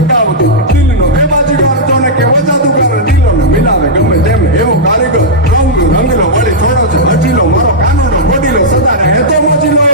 ટકાવતી દિલનો એ બાજીગર તોને કે વજાદુગર દિલોને મિલાવે ગમે તેમ એવો કારીગર રંગ રંગલો વળી થોડો છે હજીલો મારો કાનૂનો વડીલો સદાને હેતો મોજીલો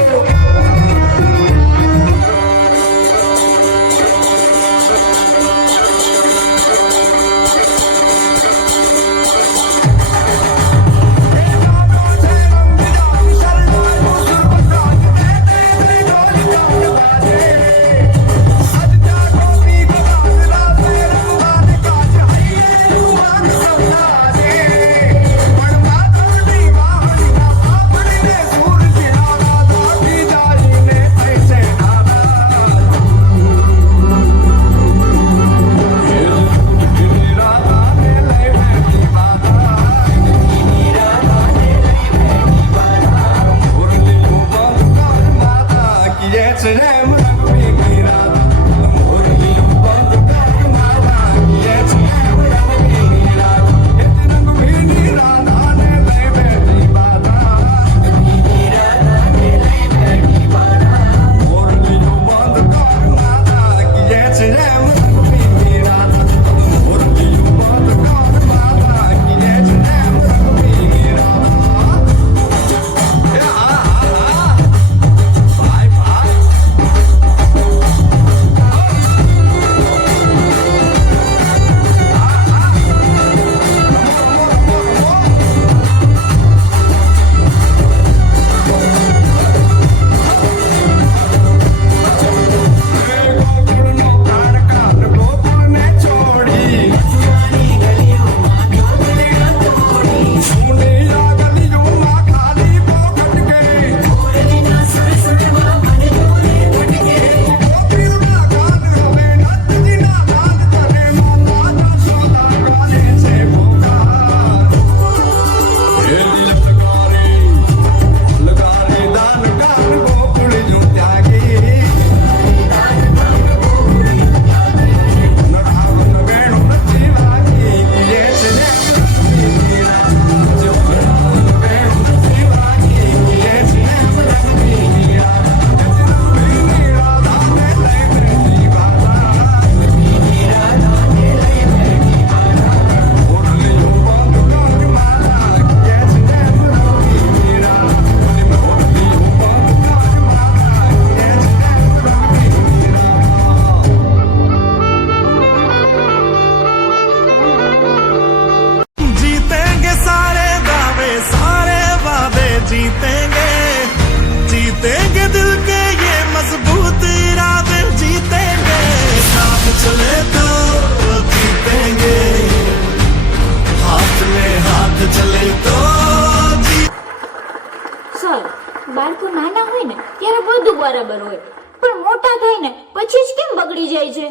બાળકો નાના હોય ને ત્યારે બધું બરાબર હોય, પણ મોટા થાય ને પછી જ કેમ બગડી જાય છે?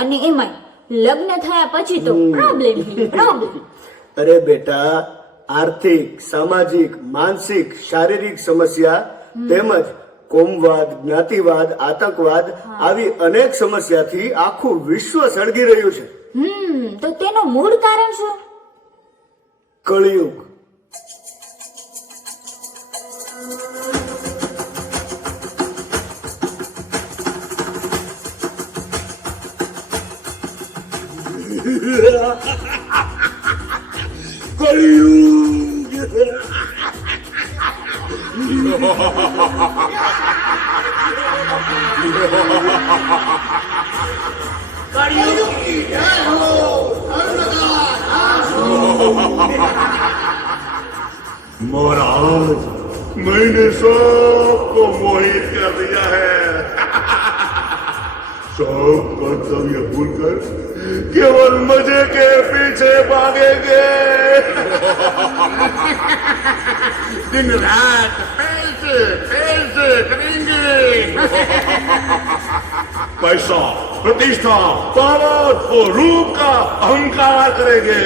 અને એમાં લગ્ન થયા પછી તો પ્રોબ્લેમ. અરે બેટા, આર્થિક, સામાજિક, માનસિક, શારીરિક સમસ્યા તેમજ કોમવાદ, જ્ઞાતિવાદ, આતંકવાદ આવી અનેક સમસ્યાથી આખું વિશ્વ સળગી રહ્યું છે. તો તેનું મૂળ કારણ શું? કળિયુગ. महाराज, मैंने सबको मोहित कर दिया है. सब कर्तव्य भूलकर केवल मजे के पीछे भागेंगे. दिन रात पैसे पैसे करेंगे. पैसा, प्रतिष्ठा, पावर और रूप का अहंकार करेंगे.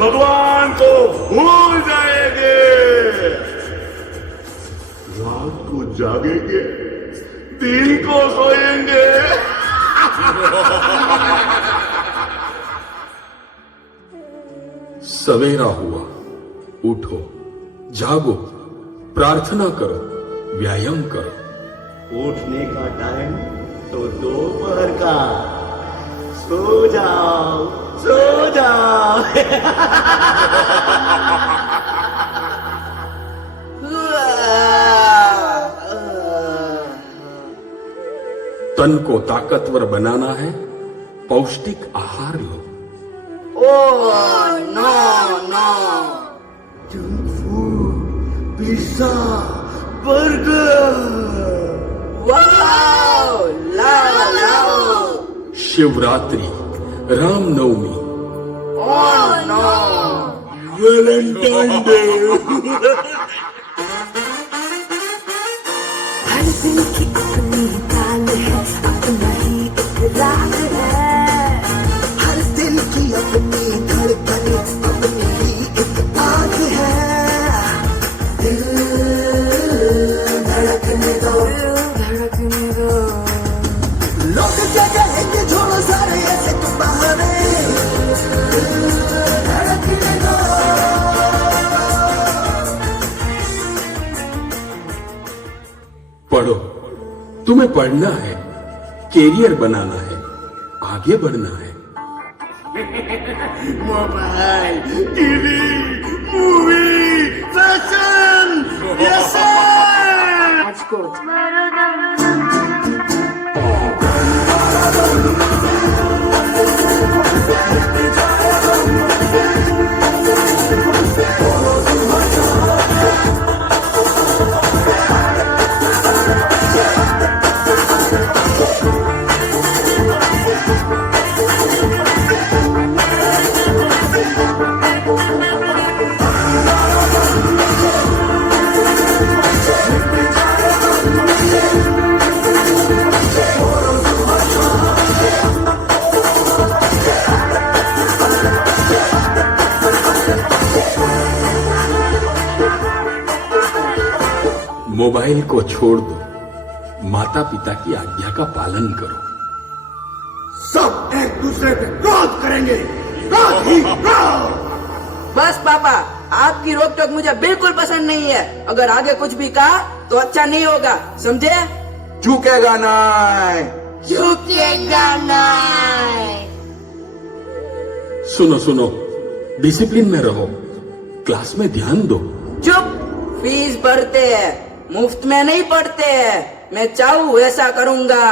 भगवान को भूल जाएंगे. रात को जागेंगे, दिन को सोएंगे. सवेरा हुआ, उठो, जागो, प्रार्थना करो, व्यायाम करो. उठने का टाइम तो दोपहर का, सो जाओ तन को ताकतवर बनाना है, पौष्टिक आहार लो। Oh, no, no. Junk food, pizza, burger. Wow, lao. Shivratri, Ramnavami, Oh, no. Valentine Day. हर दिल की अपनी ताल है, अपना ही एक राग है। हर दिल की अपनी धड़कन, अपनी ही एक आग है। दिल धड़कने दो, धड़कने दो। लोग क्या कहेंगे, छोड़ो सारे ऐसे तुम बहाने। दिल धड़कने दो। पढ़ो। तुम्हें पढ़ना है, कैरियर बनाना है, आगे बढ़ना है। Mobile, TV, movie, fashion, yes sir. Rajkot mobile को छोड़ दो, माता पिता की आज्ञा का पालन करो। सब एक दूसरे पे क्रोध करेंगे, क्रोध ही क्रोध। बस पापा, आपकी रोक टोक मुझे बिल्कुल पसंद नहीं है। अगर आगे कुछ भी कहा तो अच्छा नहीं होगा, समझे? झुकेगा नहीं। झुकेगा नहीं। सुनो सुनो, डिसिप्लिन में रहो, क्लास में ध्यान दो। चुप, फीस भरते हैं, मुफ्त में नहीं पढ़ते हैं। मैं चाहूँ वैसा करूँगा।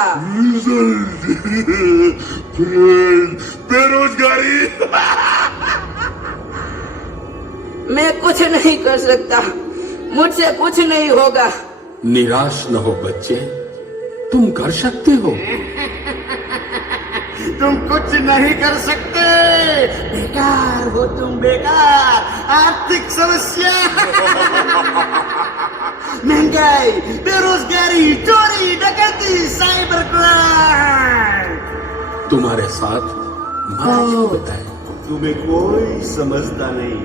बेरोजगारी। मैं कुछ नहीं कर सकता, मुझसे कुछ नहीं होगा। निराश न हो बच्चे, तुम कर सकते हो। तुम कुछ नहीं कर सकते, बेकार हो तुम, बेकार। आर्थिक समस्या, महंगाई, बेरोजगारी, चोरी, डकैती, साइबर क्राइम। तुम्हारे साथ महाराज होता है। तुम्हें कोई समझता नहीं,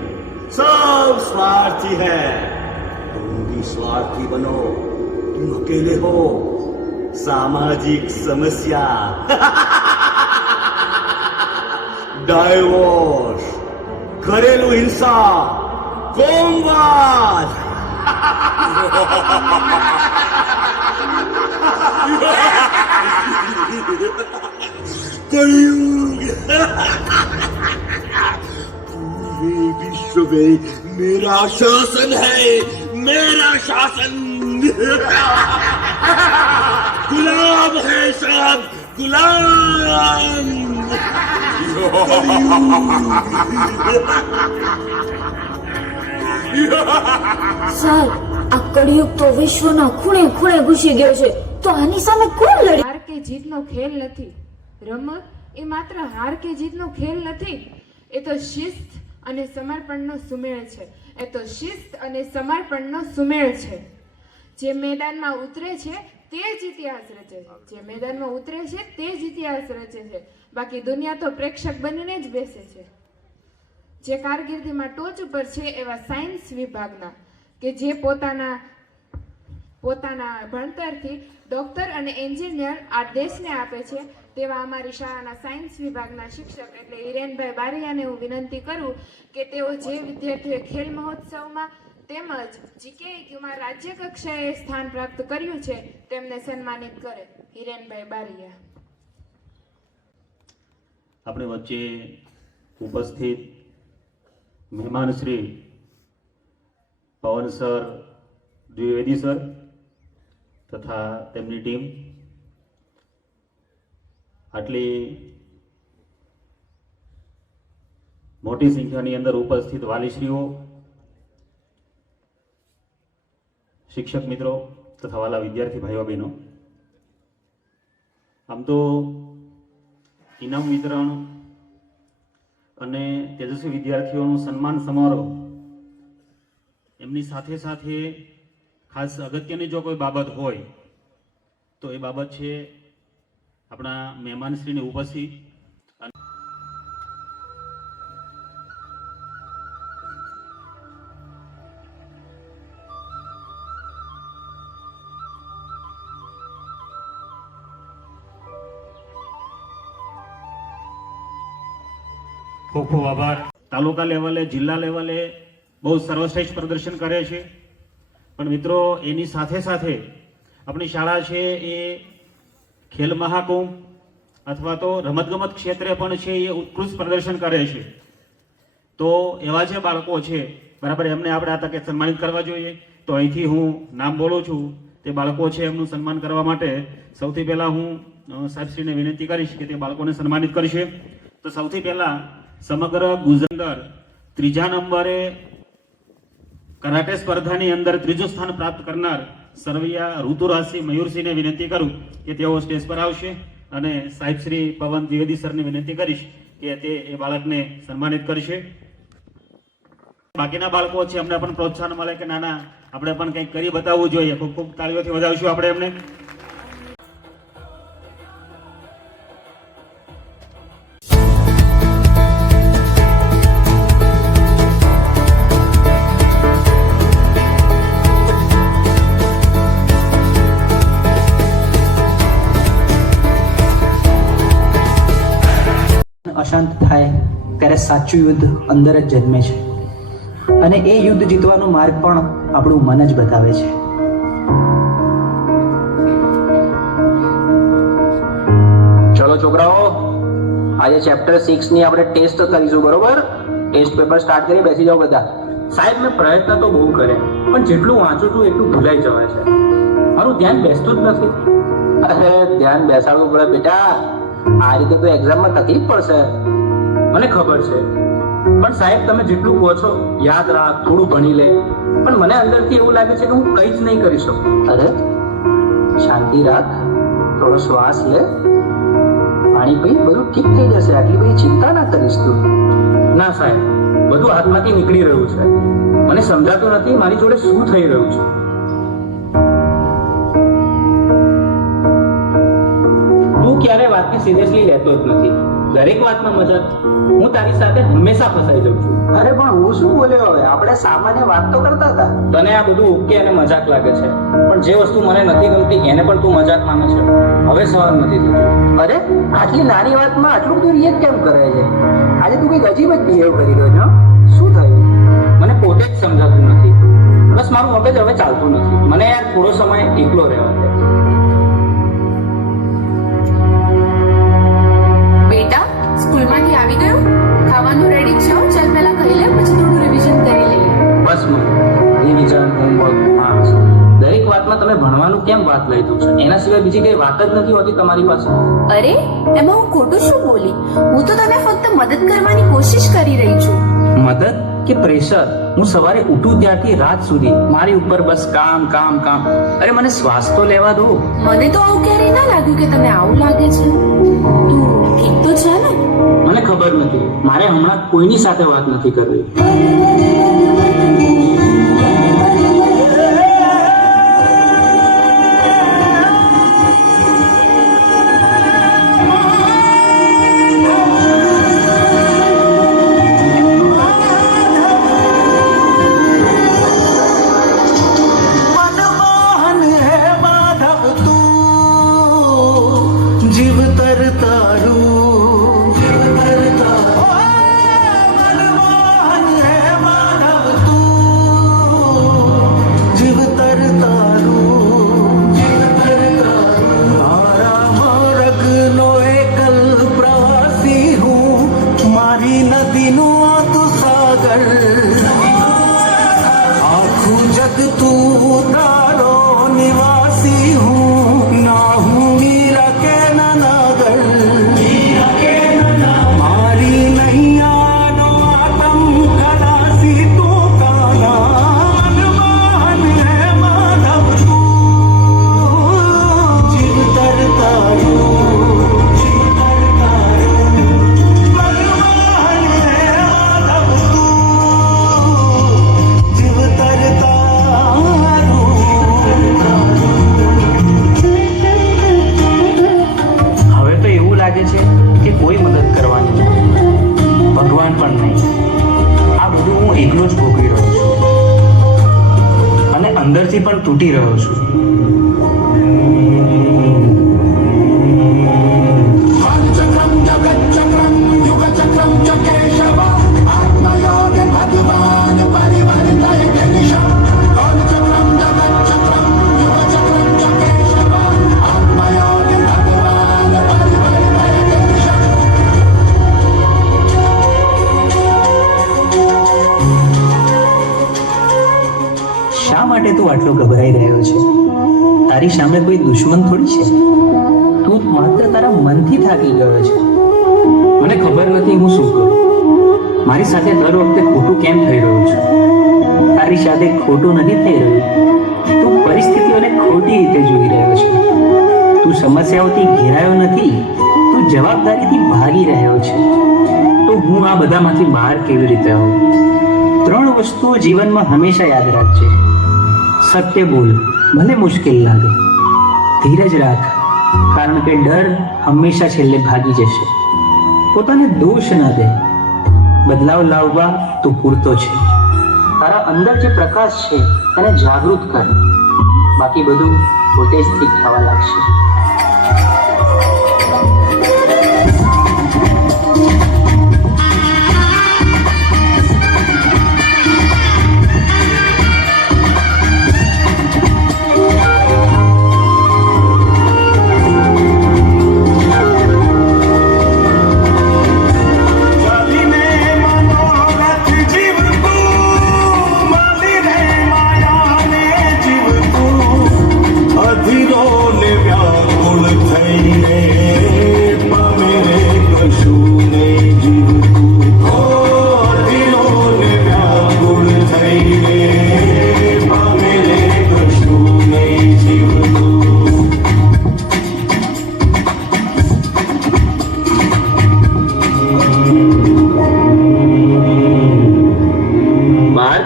सब स्वार्थी है। तुम भी स्वार्थी बनो, तुम अकेले हो। सामाजिक समस्या, डाइवोर्स, घरेलू हिंसा, कोमवाद। कलयुग। पूरे विश्व में मेरा शासन है, मेरा शासन। गुलाम है सब, गुलाम। સર આ કળિયુગ તો વિશ્વના ખૂણે ખૂણે ઘૂસી ગયો છે, તો આની સામે કોણ લડે? હાર કે જીતનો ખેલ નથી. રમત એ માત્ર હાર કે જીતનો ખેલ નથી. એ તો શિસ્ત અને સમર્પણનો સુમેળ છે. એ તો શિસ્ત અને સમર્પણનો સુમેળ છે. જે મેદાનમાં ઉતરે છે તે જ ઇતિહાસ રચે છે. જે મેદાનમાં ઉતરે છે તે જ ઇતિહાસ રચે છે. બાકી દુનિયા તો પ્રેક્ષક બનીને જ બેસે છે. જે કારકિર્દીમાં ટોચ ઉપર છે એવા સાયન્સ વિભાગના, કે જે પોતાના ભણતરથી ડોક્ટર અને એન્જિનિયર આ દેશને આપે છે, તેવા અમારી શાળાના સાયન્સ વિભાગના શિક્ષક એટલે હિરેનભાઈ બારિયાને હું વિનંતી કરું કે તેઓ જે વિદ્યાર્થીઓએ ખેલ મહોત્સવમાં તેમજ GKEQમાં રાજ્ય કક્ષાએ સ્થાન પ્રાપ્ત કર્યું છે તેમને સન્માનિત કરે. હિરેનભાઈ બારિયા. આપણી વચ્ચે ઉપસ્થિત મહેમાન શ્રી પવન સર, દ્વિવેદી સર તથા તેમની ટીમ, આટલી મોટી સંખ્યાની અંદર ઉપસ્થિત વાલીશ્રીઓ, શિક્ષક મિત્રો તથા વાલા વિદ્યાર્થી ભાઈઓ બહેનો, આમ તો ઇનામ વિતરણ અને તેજસ્વી વિદ્યાર્થીઓનું સન્માન સમારોહ એમની સાથે સાથે ખાસ અગત્યની જો કોઈ બાબત હોય તો એ બાબત છે આપણા મહેમાનશ્રીની ઉપસ્થિત. ખૂબ ખૂબ આભાર. તાલુકા લેવલે, જિલ્લા લેવલે બહુ સર્વશ્રેષ્ઠ પ્રદર્શન કરે છે, પણ મિત્રો એની સાથે સાથે આપણી શાળા છે એ ખેલ મહાકુંભ અથવા તો રમતગમત ક્ષેત્રે પણ છે એ ઉત્કૃષ્ટ પ્રદર્શન કરે છે. તો એવા જે બાળકો છે બરાબર, એમને આપણે આ તકે સન્માનિત કરવા જોઈએ. તો અહીંથી હું નામ બોલું છું, તે બાળકો છે એમનું સન્માન કરવા માટે સૌથી પહેલા હું સાહેબશ્રીને વિનંતી કરીશ કે તે બાળકોને સન્માનિત કરશે. તો સૌથી પહેલા સમગ્ર ગુજરાત ત્રીજા નંબરે કરાટે સ્પર્ધાની અંદર ત્રીજું સ્થાન પ્રાપ્ત કરનાર સરવૈયા ઋતુરાજસિંહ મયુરસિંહને વિનંતી કરું કે તેઓ સ્ટેજ પર આવશે અને સાહેબ શ્રી પવન દ્વિવેદી સરને વિનંતી કરીશ કે તે એ બાળકને સન્માનિત કરશે. બાકીના બાળકો છે અમને પણ પ્રોત્સાહન મળે કે નાના આપણે પણ કંઈક કરી બતાવવું જોઈએ. ખૂબ ખૂબ તાળીઓથી વધાવીશું આપણે એમને. અશાંત થાય ત્યારે સાચું યુદ્ધ અંદર જ જન્મે છે, અને એ યુદ્ધ જીતવાનો માર્ગ પણ આપણું મન જ બતાવે છે. ચલો છોકરાઓ, આજે ચેપ્ટર 6 ની આપણે ટેસ્ટ કરીશું, બરોબર? ટેસ્ટ પેપર સ્ટાર્ટ કરી બેસી જાઓ બધા. સાહેબ, મેં પ્રયત્ન તો બહુ કરે, પણ જેટલું વાંચું છું એટલું ભૂલાઈ જવાય છે. મારું ધ્યાન બેસતું જ નથી. અરે ધ્યાન બેસાડવું પડે બેટા, આ રીતે તો એક્ઝામમાં તકલીફ પડશે. મને ખબર છે, પણ સાહેબ તમે જેટલું કહો છો યાદ રાખ, થોડું ભણી લે, પણ મને અંદરથી એવું લાગે છે કે હું કંઈ જ નહીં કરી શકું. અરે શાંતિ રાખ, થોડો શ્વાસ લે, પાણી પી, બધું ઠીક થઈ જશે. આટલી બધી ચિંતા ના કરીશ તું. ના સાહેબ, બધું હાથમાંથી નીકળી રહ્યું છે. મને સમજાતું નથી મારી જોડે શું થઈ રહ્યું છે. તું ક્યારે વાતને સિરિયસલી લેતો જ નથી. દરેક વાતમાં મજાક. હું તારી સાથે હંમેશા ફસાઈ જાઉં છું. અરે પણ હું શું બોલ્યો હવે? આપણે સામાન્ય વાત તો કરતા હતા. તને આ બધું ઓકે અને મજાક લાગે છે, પણ જે વસ્તુ મને નથી ગમતી એને પણ તું મજાક માને છે. હવે સહન નથી થતું. અરે આટલી નાની વાતમાં આટલું બધું રિએક્ટ કેમ કરે છે? આજે તું કંઈક અજીબ જ બિહેવ કરી રહ્યો છો. શું થયું? મને પોતે જ સમજાતું નથી. બસ મારું મગજ હવે ચાલતું નથી. મને યાર થોડો સમય એકલો રહેવા દે. બેટા, સ્કૂલમાંથી આવી ગયો? ખાવાનું રેડી છે? ચાલ પહેલા ખાઈ લે, પછી થોડું રિવિઝન કરી લઈએ. બસ મને રિવિઝન, હોમવર્ક, માર્ક્સ, દરેક વાતમાં તમે ભણવાનું કેમ વાત લઈ દો છો? એના સિવાય બીજી કઈ વાત જ નથી હોતી તમારી પાસે. અરે એમાં હું ખોટું શું બોલી? હું તો તને ફક્ત મદદ કરવાની કોશિશ કરી રહી છું. મદદ કે પ્રેશર? હું સવારે ઉઠું ત્યારથી રાત સુધી મારી ઉપર બસ કામ કામ કામ. અરે મને શ્વાસ તો લેવા દો. મને તો આવું ક્યારેય ના લાગ્યું કે તને આવું લાગે છે. તું ઠીક તો છે ને? મને ખબર નથી, મારે હમણાં કોઈની સાથે વાત નથી કરવી. जीव तरतारू, मनमोहन है माधव. પણ નહીં. આ બધું હું એકલો જ ભોગવી રહ્યો છું અને અંદરથી પણ તૂટી રહ્યો છું. શા માટે તું આટલો ગભરાઈ રહ્યો છે? તારી સામે કોઈ દુશ્મન થોડી છે. તું માત્ર તારા મનથી થાકી ગયો છે. મને ખબર નથી હું શું કરું. મારી સાથે દર વખતે ખોટું કેમ થઈ રહ્યું છે? તારી સાથે ખોટું નથી થઈ રહ્યું. તું પરિસ્થિતિઓને ખોટી રીતે જોઈ રહ્યો છે. તું સમસ્યાઓથી ઘેરાયો નથી, તું જવાબદારીથી ભાગી રહ્યો છે. તો હું આ બધામાંથી બહાર કેવી રીતે આવું? 3 વસ્તુઓ જીવનમાં હંમેશા યાદ રાખજે. સત્ય બોલ, ભલે મુશ્કેલ લાગે. ધીરજ રાખ, કારણ કે ડર હંમેશા છેલ્લે ભાગી જશે. પોતાને દોષ ન દે. બદલાવ લાવવા તું પૂરતો છે. તારા અંદર જે પ્રકાશ છે તેને જાગૃત કર. બાકી બધું પોતે જ ઠીક થવા લાગશે.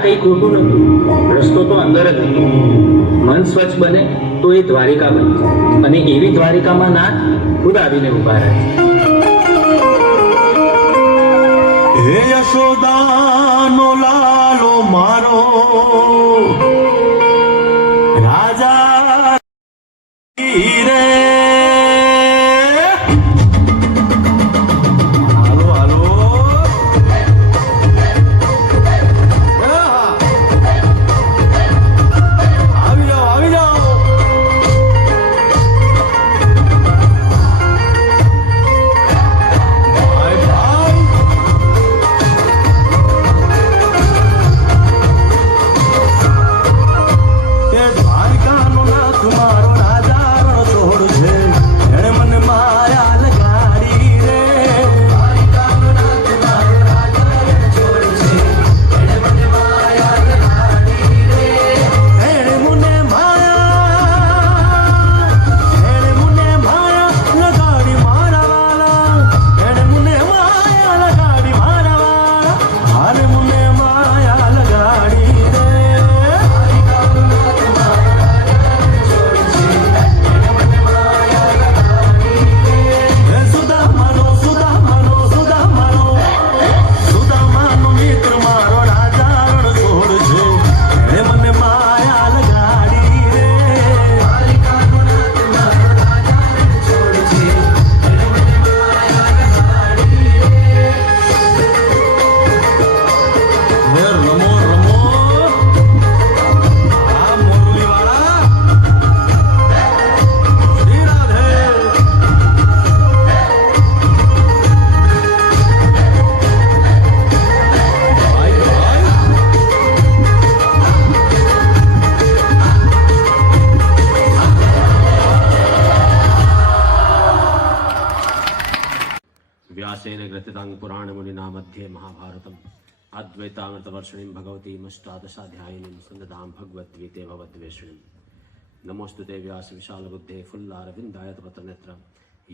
કંઈ ખોટું નથી. રસ્તો તો અંદર જ હતો. મન સ્વચ્છ બને તો એ દ્વારિકા બને, અને એવી દ્વારિકામાં નાથ ખુદ આવીને ઉભા રહે. હે યશોદાનો લાલો મારો રાજા રે. હાલો હાલો આવી જાઓ આવી જાઓ. ભાઈ ભાઈ એ દ્વારકાનો નાથ મારો રાજા રણછોડ છે. એણે મને માયા લગાડી રે. દ્વારકાનો નાથ મારો રાજા રણછોડ છે. એણે મને માયા લગાડી રે. એણે મને માયા લગાડી મારા વાલા. એણે મને માયા લગાડી મારા વાલા. હારે મને માયા લગાડી રે. સુદામાનો મિત્ર મારો રાજા રણછોડ છે. એણે મને માયા લગાડી રે. હે રમો રમો આ મોરલી વાળા શ્રી રાધે. ભાઈ ભાઈ व्यासेन ग्रथितां पुराणमुनिना मध्ये महाभारतम् अद्वैतामृतवर्षिणीं भगवतीमष्टादशाध्यायिनीं सुन्दधां भगवद्गीते भवद्वेषिणीं नमोऽस्तुते व्यास विशालबुद्धे फुल्लारविन्दायतपत्रनेत्र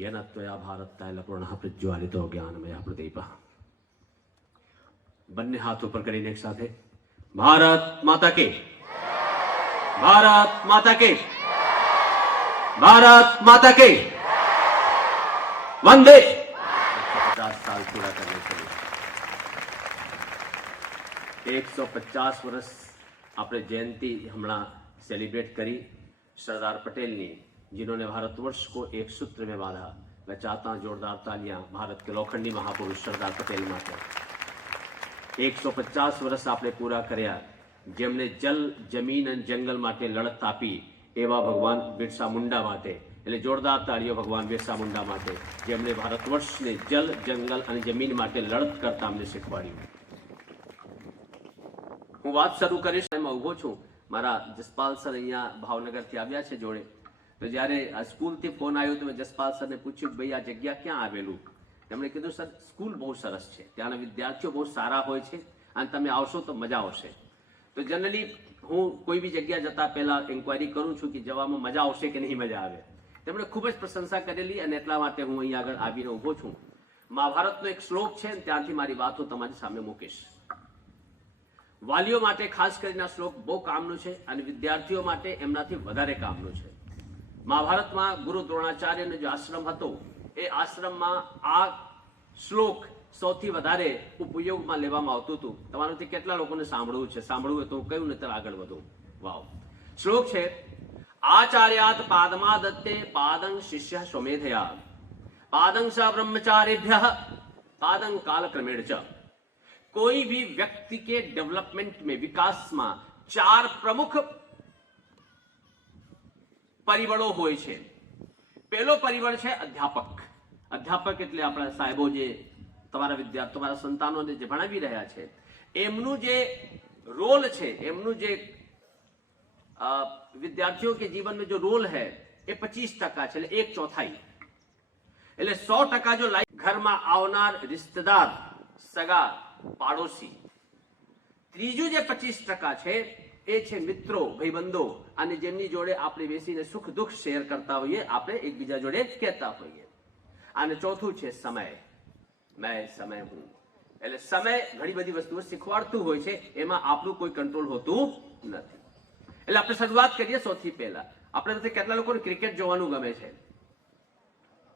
येन त्वया भारततैलपूर्णः प्रज्वालितो ज्ञानमयः प्रदीपः. બંને હાથ ઉપર કરીને એક સાથે ભારત માતા કે, ભારત માતા કે, ભારત માતા કે, વંદે. 50 साल पूरा करने के लिए 150 વર્ષ આપણે जयंती हमारा सेलिब्रेट करी सरदार पटेल ने, जिन्होंने भारतवर्ष को एक सूत्र में बांधा। मैं चाहता हूं जोरदार तालियां भारत के लोखंडी महापुरुष सरदार पटेल માટે। 150 વર્ષ આપણે પૂરા કર્યા, જેમણે જલ, જમીન અને જંગલ માટે લડત આપી એવા ભગવાન બિરસા મુંડા માટે, એટલે જોરદાર તાળીઓ ભગવાન બિરસા મુંડા માટે, જેમણે ભારતવર્ષને જલ, જંગલ અને જમીન માટે લડત કરતા અમને શીખવાડ્યું। હું વાત શરૂ કરીશ, એમાં ઊભો છું, મારા જસપાલ સર અહીંયા ભાવનગરથી આવ્યા છે જોડે, તો જ્યારે આ સ્કૂલથી ફોન આવ્યો તો મેં જસપાલ સરને પૂછ્યું કે ભાઈ આ જગ્યા ક્યાં આવેલું? તેમણે કીધું સર સ્કૂલ બહુ સરસ છે, ત્યાંના વિદ્યાર્થીઓ બહુ સારા હોય છે અને તમે આવશો તો મજા આવશે। તો જનરલી હું કોઈ બી જગ્યા જતા પહેલા ઇન્ક્વાયરી કરું છું કે જવામાં મજા આવશે કે નહીં મજા આવે। તેમણે ખૂબ જ પ્રશંસા કરેલી અને એટલા માટે હું અહીં આગળ આવીને ઊભો છું। મહાભારતનો એક શ્લોક છે અને ત્યાંથી મારી વાત હું તમારી સામે મૂકીશ। વાલીઓ માટે ખાસ કરીને આ શ્લોક બહુ કામનું છે અને વિદ્યાર્થીઓ માટે એમનાથી વધારે કામનું છે। મહાભારતમાં ગુરુ દ્રોણાચાર્યનો જે આશ્રમ હતો એ આશ્રમમાં આ શ્લોક સૌથી વધારે ઉપયોગમાં લેવામાં આવતું હતું। તમારાથી કેટલા લોકોને સાંભળવું છે? સાંભળવું હોય તો હું કયું નહીતર આગળ વધું। વાવ! શ્લોક છે, આચાર્યાત પાદમાદત્તે પાદં શિષ્ય સ્વમેધયા પાદં સ બ્રહ્મચારીભ્યઃ પાદં કાલક્રમેણ ચ। कोई भी व्यक्ति के डेवलपमेंट में, विकास में 4 प्रमुख परिबळो होय छे। पहलो परिबळ छे अध्यापक। अध्यापक એટલે આપણા સાહેબો જે તમારા વિદ્યાર્થીઓ, તમારા સંતાનોને જે ભણાવી રહ્યા છે, એમનું જે રોલ છે, એમનું જે विद्यार्थियों के जीवन में जो रोल है એ 25% છે, એટલે 1/4। એટલે 100% जो लाइफ घर में आवनार रिश्तेदार, सगा, પાડોશી। ત્રીજું જે 25% છે એ છે મિત્રો, ભાઈબંધો અને જેમની જોડે આપણે બેસીને સુખ દુઃખ શેર કરતા હોઈએ, આપણે એકબીજા જોડે કહેતા હોઈએ। અને ચોથું છે સમય। મેં સમય હું, એટલે સમય ઘણી બધી વસ્તુઓ શીખવાડતું હોય છે, એમાં આપણું કોઈ કંટ્રોલ હોતું નથી। એટલે આપણે શરૂઆત કરીએ સૌથી પહેલા। આપણે કેટલા લોકોને ક્રિકેટ જોવાનું ગમે છે?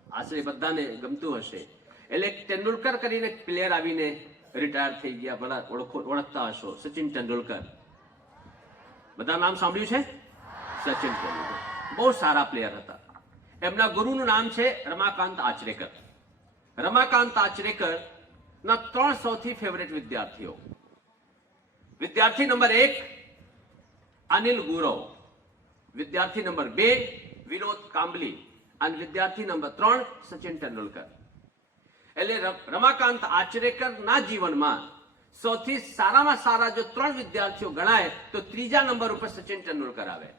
આશરે બધાને ગમતું હશે। એટલે તેંડુલકર કરીને પ્લેયર આવીને રિટાયર થઈ ગયા, બધા ઓળખતા હશો, સચિન તેંડુલકર। બધા નામ સાંભળ્યું છે? સચિન તેંડુલકર બહુ સારા પ્લેયર હતા। એમના ગુરુનું નામ છે રમાકાંત આચરેકર। રમાકાંત આચરેકર ના 3 સૌથી ફેવરેટ વિદ્યાર્થીઓ। વિદ્યાર્થી નંબર 1 અનિલ ગુરવ, વિદ્યાર્થી નંબર 2 વિનોદ કાંબલી અને વિદ્યાર્થી નંબર 3 સચિન તેંડુલકર। એટલે રમાકાંત આચરેકર ના જીવનમાં સૌથી સારામાં સારા જો 3 વિદ્યાર્થીઓ ગણાય તો ત્રીજા નંબર ઉપર સચિન તેંડુલકર આવે,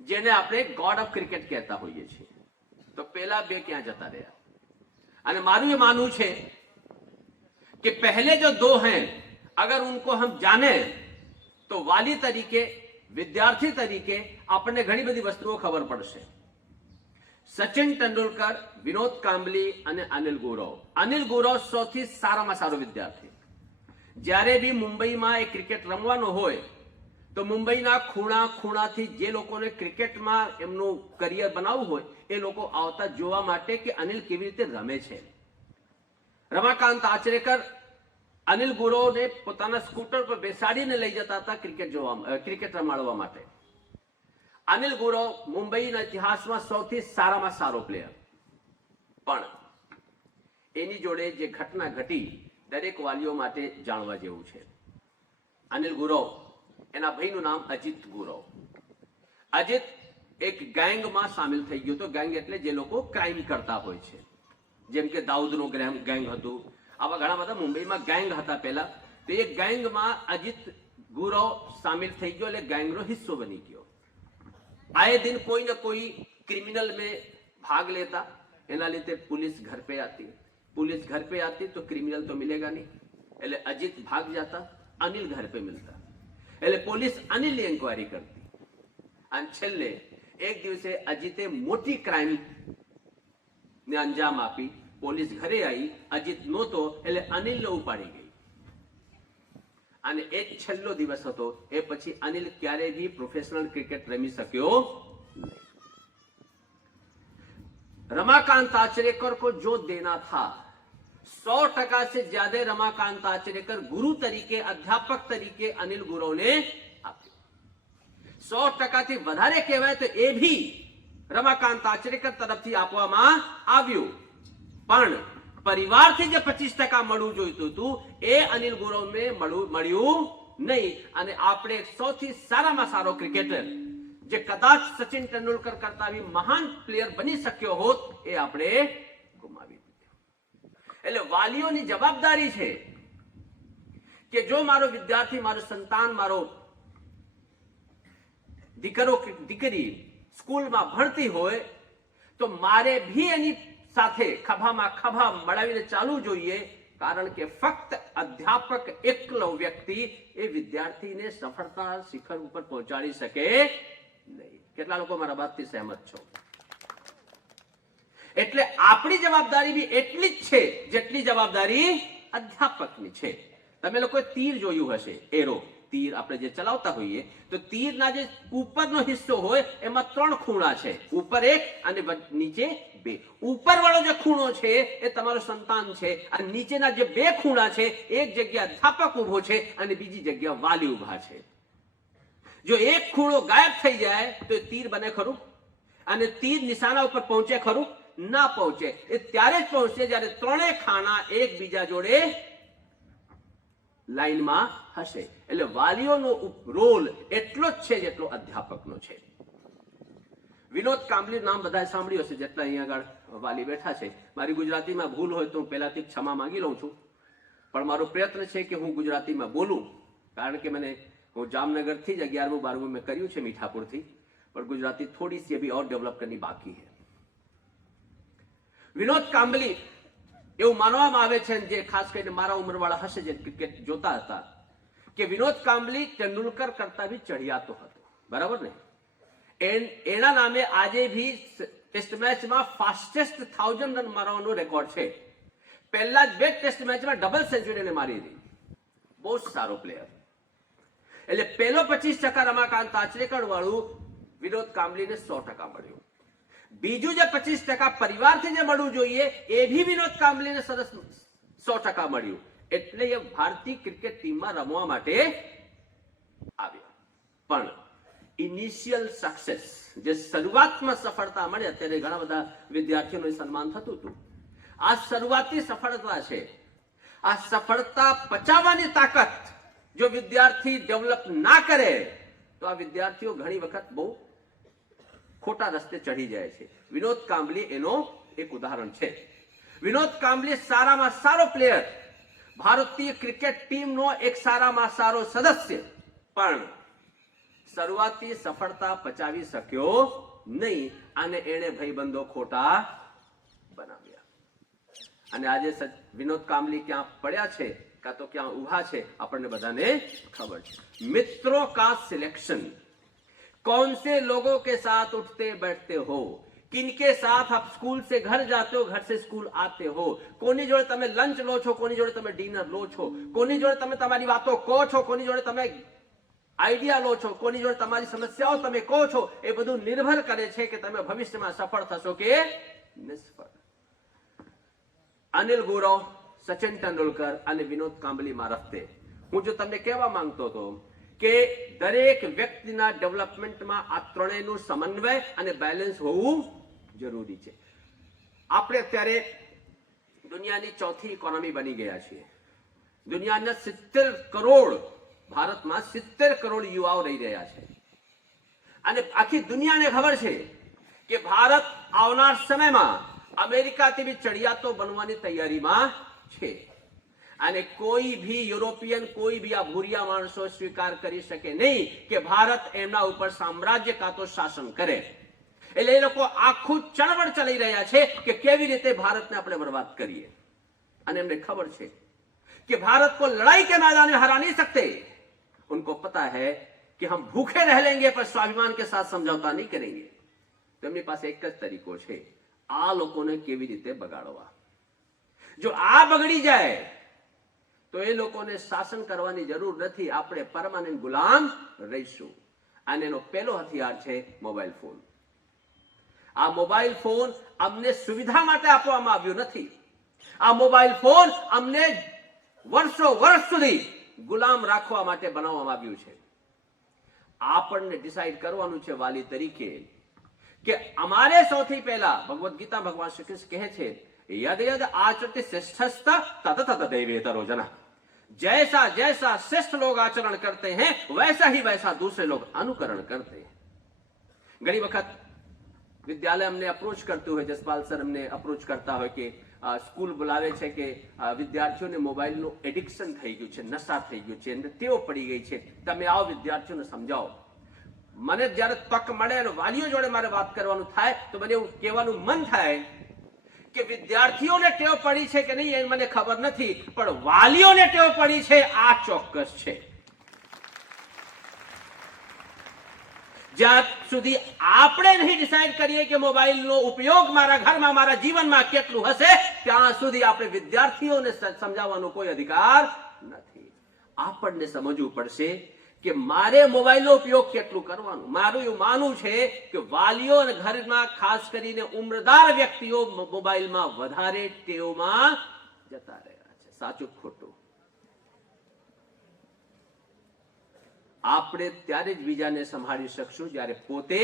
જેને આપણે ગોડ ઓફ ક્રિકેટ કહેતા હોઈએ છીએ। તો પહેલા 2 ક્યાં જતા રહ્યા? અને મારું એ માનવું છે કે पहले जो 2 हैं अगर उनको हम जाने तो वाली तरीके, विद्यार्थी तरीके આપણને ઘણી બધી વસ્તુઓ ખબર પડશે। સચિન તેંડુલકર, વિનોદ કાંબલી અને અનિલ ગુરવ। અનિલ ગુરવ સૌથી સારામાં સારો વિદ્યાર્થી। જ્યારે બી મુંબઈમાં એ ક્રિકેટ રમવાનો હોય તો મુંબઈના ખૂણા ખૂણાથી જે લોકોને ક્રિકેટમાં એમનું કરિયર બનાવવું હોય એ લોકો આવતા જોવા માટે કે અનિલ કેવી રીતે રમે છે। રમાકાંત આચરેકર અનિલ ગુરવને પોતાના સ્કૂટર પર બેસાડીને લઈ જતા હતા ક્રિકેટ રમાડવા માટે। અનિલ ગુરવ મુંબઈના ઇતિહાસમાં સૌથી સારામાં સારો પ્લેયર, પણ એની જોડે જે ઘટના ઘટી દરેક વાલીઓ માટે જાણવા જેવું છે। અનિલ ગુરવ, એના ભાઈનું નામ અજીત ગુરવ। અજીત એક ગેંગમાં સામેલ થઈ ગયો હતો। ગેંગ એટલે જે લોકો ક્રાઇમ કરતા હોય છે, જેમ કે દાઉદનો ગેંગ હતું, આવા ઘણા બધા મુંબઈમાં ગેંગ હતા પહેલા। તો એ ગેંગમાં અજીત ગુરવ સામેલ થઈ ગયો, એટલે ગેંગનો હિસ્સો બની ગયો। आए दिन कोई ना कोई क्रिमिनल में भाग लेता, एना लीधे पुलिस घर पे आती। पुलिस घर पे आती तो क्रिमिनल तो मिलेगा नहीं, એટલે અજીત ભાગ जाता, अनिल घर पे मिलता। એટલે પોલીસ અનિલની એન્ક્વાયરી કરતી અને છેલ્લે એક દિવસે અજીતે મોટી ક્રાઇમ ને અંજામ આપી। પોલીસ ઘરે આવી, અજીત નહોતો એટલે અનિલને ઉપાડી ગઈ। અને એ છેલ્લો દિવસ હતો, એ પછી અનિલ ક્યારેય બી પ્રોફેશનલ ક્રિકેટ રમી શક્યો નહીં। रमाकांत आचरेकर को जो देना था 100% से ज्यादा रमाकांत आचरेकर गुरु तरीके, अध्यापक तरीके अनिल गुरवने આપ્યું. 100% થી વધારે કહેવાય તો એ ભી રમાકાંત આચરેકર તરફથી આપવામાં આવ્યું. પણ પરિવારથી જે 25% મળવું જોઈતું હતું એ અનિલ ગુરવને મળ્યું નહીં. અને આપણે સૌથી સારામાં સારો ક્રિકેટર જે કદાચ સચિન તેંડુલકર કરતા બી મહાન પ્લેયર બની શક્યો હોત એ આપણે ગુમાવી દીધો. એટલે વાલીઓની જવાબદારી છે કે જો મારો વિદ્યાર્થી, મારો સંતાન, મારો દીકરો કે દીકરી સ્કૂલમાં ભણતી હોય તો મારે ભી એની સાથે ખભામાં ખભા મળાવીને ચાલવું જોઈએ. કારણ કે ફક્ત અધ્યાપક એકલો વ્યક્તિ એ વિદ્યાર્થીને સફળતા શિખર ઉપર પહોંચાડી શકે નહીં. કેટલા લોકો મારા વાતથી સહેમત છો? એટલે આપણી જવાબદારી બી એટલી જ છે જેટલી જવાબદારી અધ્યાપકની છે. તમે લોકોએ તીર જોયું હશે, એરો તીર આપણે જે ચલાવતા હોઈએ તો તીરના જે ઉપરનો હિસ્સો હોય એમાં 3 ખૂણા છે, ઉપર 1 અને નીચે 2. ઉપર વાળો જે ખૂણો છે એ તમારો સંતાન છે અને નીચેના જે 2 ખૂણા છે એક જગ્યા અધ્યાપક ઉભો છે અને બીજી જગ્યા વાલી ઉભા છે. જો એક ખૂણો ગાયબ થઈ જાય તો એ તીર બને ખરું? અને તીર નિશાના ઉપર પહોંચે ખરું? ના પહોંચે. એ ત્યારે જ પહોંચે જ્યારે 3 ખાના એકબીજા જોડે લાઈનમાં હશે. એટલે વાલીઓનો રોલ એટલો જ છે જેટલો અધ્યાપકનો છે. વિનોદ કાંબલી નામ બધા સાંભળ્યું હશે જેટલા અહીંયા આગળ વાલી બેઠા છે. મારી ગુજરાતીમાં ભૂલ હોય તો હું પહેલાથી ક્ષમા માંગી લઉં છું, પણ મારો પ્રયત્ન છે કે હું ગુજરાતીમાં બોલું. કારણ કે હું જામનગરથી જ 11મું 12મું મેં કર્યું છે મીઠાપુરથી, પણ ગુજરાતી થોડી સી અભી ઓર ડેવલપ કરनी બાકી है. વિનોદ કાંબલી એવું માનવામાં આવે છે જે ખાસ કરીને મારા ઉંમરવાળા હશે જે ક્રિકેટ જોતા હતા કે વિનોદ કાંબલી તેંડુલકર કરતા બી ચઢિયાતો હતો. બરાબર ને? એના નામે આજે ભી ટેસ્ટ મેચમાં ફાસ્ટેસ્ટ 1000 રન મારવાનો રેકોર્ડ છે. પહેલા જ 2 ટેસ્ટ મેચમાં ડબલ સેન્ચુરી એને મારી હતી. બહુ સારો પ્લેયર. એટલે પહેલો 25% રમાકાંત આચરેકર વાળું વિનોદ કાંબલીને 100% મળ્યું. બીજું જે 25% પરિવારથી જે મળવું જોઈએ એ ભી વિનોદ કાંબલીને સરસ 100% મળ્યું. એટલે એ ભારતીય ક્રિકેટ ટીમમાં રમવા માટે આવ્યા. પણ ઇનિશિયલ સક્સેસ, જે શરૂઆતમાં સફળતા મળે, અત્યારે ઘણા બધા વિદ્યાર્થીઓનું સન્માન થતું હતું, આ શરૂઆતી સફળતા છે. આ સફળતા પચાવવાની તાકાત જો વિદ્યાર્થી ડેવલપ ના કરે તો આ વિદ્યાર્થીઓ ઘણી વખત બહુ ખોટા રસ્તે ચડી જાય છે. વિનોદ કાંબલી એનો એક ઉદાહરણ છે. વિનોદ કાંબલી સારામાં સારો પ્લેયર, ભારતીય ક્રિકેટ ટીમનો એક સારામાં સારો સદસ્ય, પણ શરૂઆતી સફળતા પચાવી શક્યો નહીં અને એને ભાઈબંધો ખોટા બનાવ્યા. અને આજે વિનોદ કાંબલી ક્યાં પડ્યા છે કાં તો ક્યાં ઉભા છે આપણને બધાને ખબર છે. मित्रों का सिलेक्शन, कौन से लोगों के साथ उठते बैठते हो, किनके साथ आप स्कूल से घर जाते हो, घर से स्कूल आते हो, कोनी जोड़े તમે લંચ લો છો, કોની જોડે તમે ડિનર લો છો, કોની જોડે તમે તમારી વાતો કહો છો, કોની જોડે તમે આઈડિયા લો છો, કોની જોડે તમારી સમસ્યાઓ તમે કહો છો, એ બધું નિર્ભર કરે છે કે તમે ભવિષ્યમાં સફળ થશો કે નિષ્ફળ. અનિલ ગુરવ, સચિન તેંડુલકર અને વિનોદ કાંબલી મારફતે હું જો તમને કહેવા માંગતો હતો કે દરેક વ્યક્તિના ડેવલપમેન્ટમાં આ ત્રણેયનું સમન્વય અને બેલેન્સ હોવું જરૂરી છે. આપણે અત્યારે દુનિયાની 4થી ઇકોનોમી બની ગયા છીએ. દુનિયાના 70 કરોડ, ભારતમાં 70 કરોડ યુવાઓ રહી રહ્યા છે અને આખી દુનિયાને ખબર છે કે ભારત આવનાર સમયમાં અમેરિકાથી બી ચડિયાતો બનવાની તૈયારીમાં છે. અને કોઈ ભી યુરોપિયન, કોઈ ભી આ ભૂરિયા માણસો સ્વીકાર કરી શકે નહીં કે ભારત એમના ઉપર સામ્રાજ્ય કાં તો શાસન કરે. એટલે એ લોકો આખું ચળવળ ચલાવી રહ્યા છે કે કેવી રીતે ભારતને આપણે બરબાદ કરીએ. અને એમને ખબર છે कि भारत को लड़ाई के मैदान में हरा नहीं सकते. उनको पता है कि हम भूखे रह लेंगे पर स्वाभिमान के साथ समझौता नहीं करेंगे. तो એમની પાસે એક જ તરીકો છે, આ લોકોને કેવી રીતે બગાડવા. જો આ બગડી જાય તો એ લોકોને શાસન કરવાની જરૂર નથી, આપણે પરમાનન્ટ ગુલામ રહીશું. અને એનો પહેલો હથિયાર છે મોબાઈલ ફોન. આ મોબાઈલ ફોન અમને સુવિધા માટે આપવામાં આવ્યો નથી, આ મોબાઈલ ફોન અમને વર્ષ સુધી ગુલામ રાખવા માટે બનાવવામાં આવ્યું છે. આપણને ડિસાઈડ કરવાનું છે વાલી તરીકે કે અમારે સૌથી પહેલા ભગવદ્ ગીતા ભગવાન શ્રી કૃષ્ણ કહે છે યદ યદ આચરતે શ્રેષ્ઠસ્ત તત તત દૈવેતરો જના. जैसा जैसा श्रेष्ठ लोग आचरण करते हैं वैसा ही वैसा दूसरे लोग अनुकरण करते हैं. घनी वक्त विद्यालय अમને અપ્રોચ કરતું હોય, જસપાલ સર અમને અપ્રોચ કરતા હોય કે સ્કૂલ બોલાવે છે કે વિદ્યાર્થીઓને મોબાઈલનું એડિક્શન થઈ ગયું છે, નશા થઈ ગયું છે, ટેવ પડી ગઈ છે, તમે આવો વિદ્યાર્થીઓને સમજાવો. મને જ્યારે તક મળે અને વાલીઓ જોડે મારે વાત કરવાનું થાય તો મને એવું કહેવાનું મન થાય કે વિદ્યાર્થીઓને ટેવ પડી છે કે નહીં એ મને ખબર નથી, પણ વાલીઓને ટેવ પડી છે આ ચોક્કસ છે. જ્યાં સુધી આપણે નહીં ડિસાઈડ કરીએ કે મોબાઈલનો ઉપયોગ મારા ઘરમાં મારા જીવનમાં કેટલું હશે ત્યાં સુધી આપણે વિદ્યાર્થીઓને સમજાવવાનો કોઈ અધિકાર નથી. આપણને સમજવું પડશે કે મારે મોબાઈલનો ઉપયોગ કેટલું કરવાનું. મારું એવું માનવું છે કે વાલીઓ અને ઘરમાં ખાસ કરીને ઉમ્રદાર વ્યક્તિઓ મોબાઈલમાં વધારે ટેવમાં જતા રહ્યા છે. સાચું ખોટું? આપણે ત્યારે જ બીજાને સંભાળી શકશું જ્યારે પોતે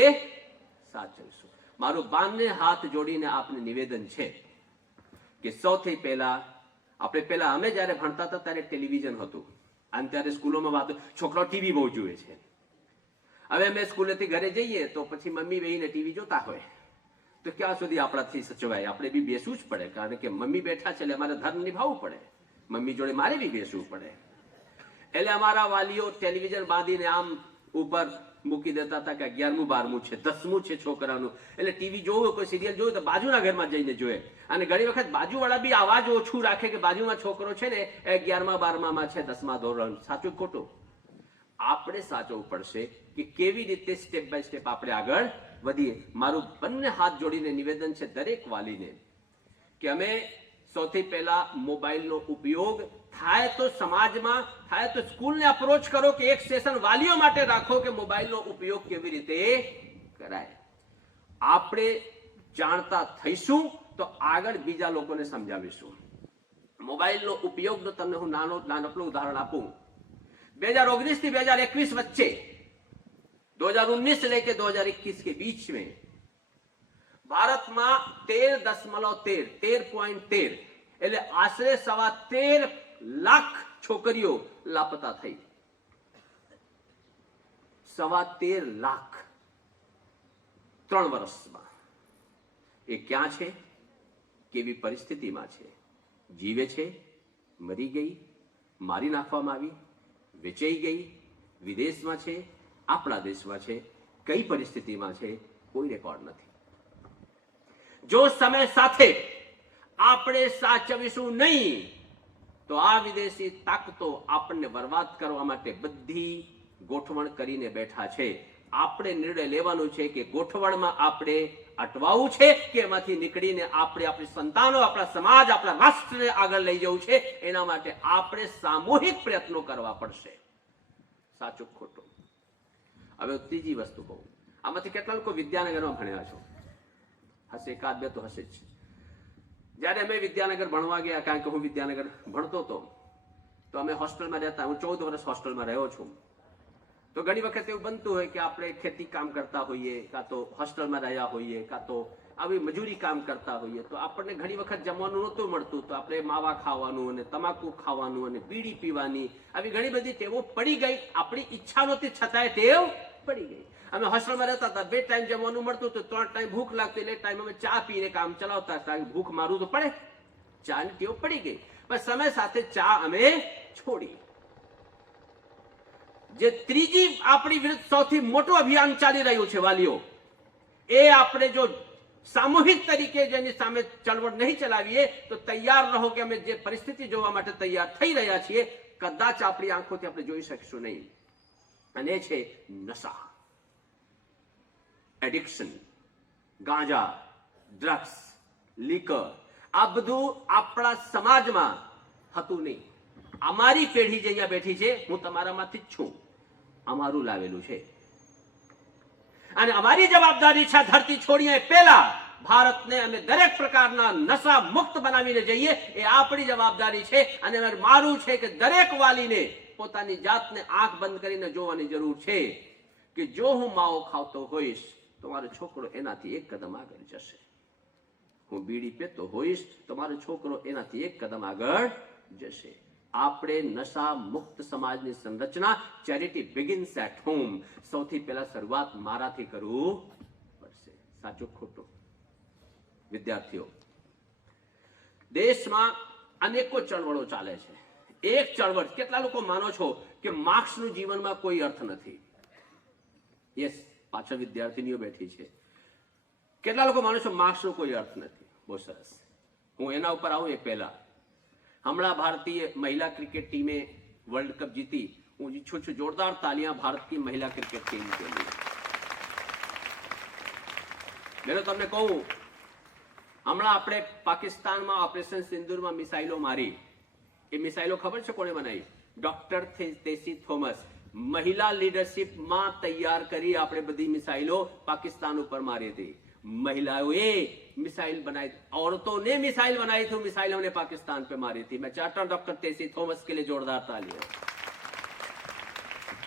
સાચવીશું. મારું બાંધને હાથ જોડીને આપને નિવેદન છે કે સૌથી પહેલા આપણે અમે જયારે ભણતા હતા ત્યારે ટેલિવિઝન હતું અને ત્યારે સ્કૂલોમાં વાત છોકરાઓ ટીવી બહુ જુએ છે. હવે અમે સ્કૂલેથી ઘરે જઈએ તો પછી મમ્મી બેહીને ટીવી જોતા હોય તો ક્યાં સુધી આપણાથી સચવાય? આપણે બી બેસવું જ પડે, કારણ કે મમ્મી બેઠા છે એટલે અમારે ધર્મ નિભાવવું પડે. મમ્મી જોડે મારે બી બેસવું પડે. એટલે અમારા વાલીઓ ટેલિવિઝન બાંધીને આમ ઉપર મૂકી દેતા હતા કે 11મું 12મું છે, 10મું છે છોકરાનું, એટલે ટીવી જોવું કોઈ સિરિયલ જોયું તો બાજુના ઘરમાં જઈને જોયે. અને ઘણી વખત બાજુવાળા બી અવાજ ઓછું રાખે કે બાજુમાં છોકરો છે ને 11મા 12મામાં છે, 10મા ધોરણ. સાચું ખોટું? આપણે સાચવવું પડશે કે કેવી રીતે સ્ટેપ બાય સ્ટેપ આપણે આગળ વધીએ. મારું બંને હાથ જોડીને નિવેદન છે દરેક વાલીને કે અમે સૌથી પહેલા મોબાઈલનો ઉપયોગ થાય તો સમાજમાં થાય તો સ્કૂલને અપ્રોચ કરો કે એક સેશન વાલીઓ માટે રાખો કે મોબાઈલનો ઉપયોગ કેવી રીતે કરાય. આપણે જાણતા થઈશું તો આગળ બીજા લોકોને સમજાવીશું. મોબાઈલનો ઉપયોગનો તમને હું નાનકડું ઉદાહરણ આપું. 2019 થી 2021 વચ્ચે 2019 से लेकर 2021 के बीच में भारत में 13.13 એટલે આશરે 13.5 લાખ છોકરીઓ લાપતા થઈ. 13.5 લાખ 3 વર્ષમાં. એ ક્યાં છે? કેવી પરિસ્થિતિમાં છે? જીવે છે? મરી ગઈ? મારી નાખવામાં આવી? વેચાઈ ગઈ? વિદેશમાં છે? આપણા દેશમાં છે? કઈ પરિસ્થિતિમાં છે? કોઈ રેકોર્ડ નથી. જો સમય સાથે આપણે સાચવીશું નહીં તો આ વિદેશી તાકાતો આપણને બરબાદ કરવા માટે બધી ગોઠવણ કરીને બેઠા છે. આપણે નિર્ણય લેવાનો છે કે ગોઠવણમાં આપણે અટવાવું છે કે એમાંથી નીકળીને આપણે આપણી સંતાનો, આપણા સમાજ, આપણા રાષ્ટ્રને આગળ લઈ જવું છે. એના માટે આપણે સામૂહિક પ્રયત્નો કરવા પડશે. સાચું ખોટું? હવે ત્રીજી વસ્તુ કહું. આમાંથી કેટલા લોકો વિદ્યાનગરમાં ભણ્યા છો? હશે, એકાદ બે તો હશે જ. જ્યારે અમે વિદ્યાનગર ભણવા ગયા, કારણ કે હું વિદ્યાનગર ભણતો હતો તો અમે હોસ્ટેલમાં રહેતા. હું 14 વર્ષ હોસ્ટેલમાં રહ્યો છું. તો ઘણી વખત એવું બનતું હોય કે આપણે ખેતી કામ કરતા હોઈએ, કાં તો હોસ્ટેલમાં રહ્યા હોઈએ, કાં તો આવી મજૂરી કામ કરતા હોઈએ, તો આપણને ઘણી વખત જમવાનું નહોતું મળતું તો આપણે માવા ખાવાનું અને તમાકુ ખાવાનું અને બીડી પીવાની આવી ઘણી બધી ટેવો પડી ગઈ. આપણી ઈચ્છા નહોતી છતાંય ટેવ પડી ગઈ. અમે હોસ્ટેલમાં રહેતા હતા, 2 ટાઈમ જમવાનું મળતું તો 3 ટાઈમ ભૂખ લાગતી, એટલે ટાઈમ અમે ચા પીને કામ ચલાવતા હતા. ભૂખ મારું તો પડે, ચાની ટેવ પડી ગઈ. પણ સમય સાથે ચા અમે છોડી. જે ત્રીજી આપણી વિરુદ્ધ સૌથી મોટું અભિયાન ચાલી રહ્યું છે વાલીઓ, એ આપણે જો સામૂહિક તરીકે જેની સામે ચળવળ નહીં ચલાવીએ તો તૈયાર રહો કે અમે જે પરિસ્થિતિ જોવા માટે તૈયાર થઈ રહ્યા છીએ કદાચ આપણી આંખોથી આપણે જોઈ શકીશું નહીં. અને એ છે નશા, એડિક્શન, ગાંજા, ડ્રગ્સ, લીકર. આ બધું આપણા સમાજમાં હતું નહીં. અમારી પેઢી જે અહીંયા બેઠી છે, હું તમારામાંથી જ છું, અમારું લાવેલું છે. અને અમારી જવાબદારી છે ધરતી છોડીએ પહેલા ભારતને અમે દરેક પ્રકારના નશા મુક્ત બનાવીને જઈએ એ આપણી જવાબદારી છે. અને મારું છે કે દરેક વાલીને પોતાની જાતને આંખ બંધ કરીને જોવાની જરૂર છે કે જો હું માવો ખાતો હોઈશ તો મારો છોકરો એનાથી એક કદમ આગળ જશે. હું બીડી પીતો હોઈશ તો મારો છોકરો એનાથી એક કદમ આગળ જશે. આપણે નશા મુક્ત સમાજની સંરચના ચેરિટી બિગિન્સ એટ હોમ. સૌથી પહેલા શરૂઆત મારાથી કરવું પડશે. સાચું ખોટું? વિદ્યાર્થીઓ, દેશમાં અનેકો ચળવળો ચાલે છે. એક ચળવળ, કેટલા લોકો માનો છો કે માર્ક્સનું જીવનમાં કોઈ અર્થ નથી? યસ, પાછળ વિદ્યાર્થીનીઓ બેઠી છે. કેટલા લોકો માનો છો માર્ક્સનો કોઈ અર્થ નથી? બહુ સરસ. હું એના ઉપર આવું એ પહેલા, હમણાં ભારતીય મહિલા ક્રિકેટ ટીમે વર્લ્ડ કપ जीती. હું ઈચ્છું છું જોરદાર તાલિयां भारत की महिला क्रिकेट टीम के लिए. મેં તમને કહું, હમણાં આપણે પાકિસ્તાનમાં ઓપરેશન સિંદૂરમાં મિસાઇલો મારી. એ મિસાઇલો ખબર છે કોણે બનાવી? Doctor Tessy Thomas. મહિલા લીડરશિપમાં તૈયાર કરી આપણે બધી મિસાઇલો પાकिस्तान ઉપર મારી હતી. महिलाओं मिसाइल बनाई, औरतों ने मिसाइल बनाई थी, मिसाइल हमने पाकिस्तान पे मारी थी. मैं चाहता हूं डॉक्टर टेसी थॉमस के लिए जोरदार तालियां.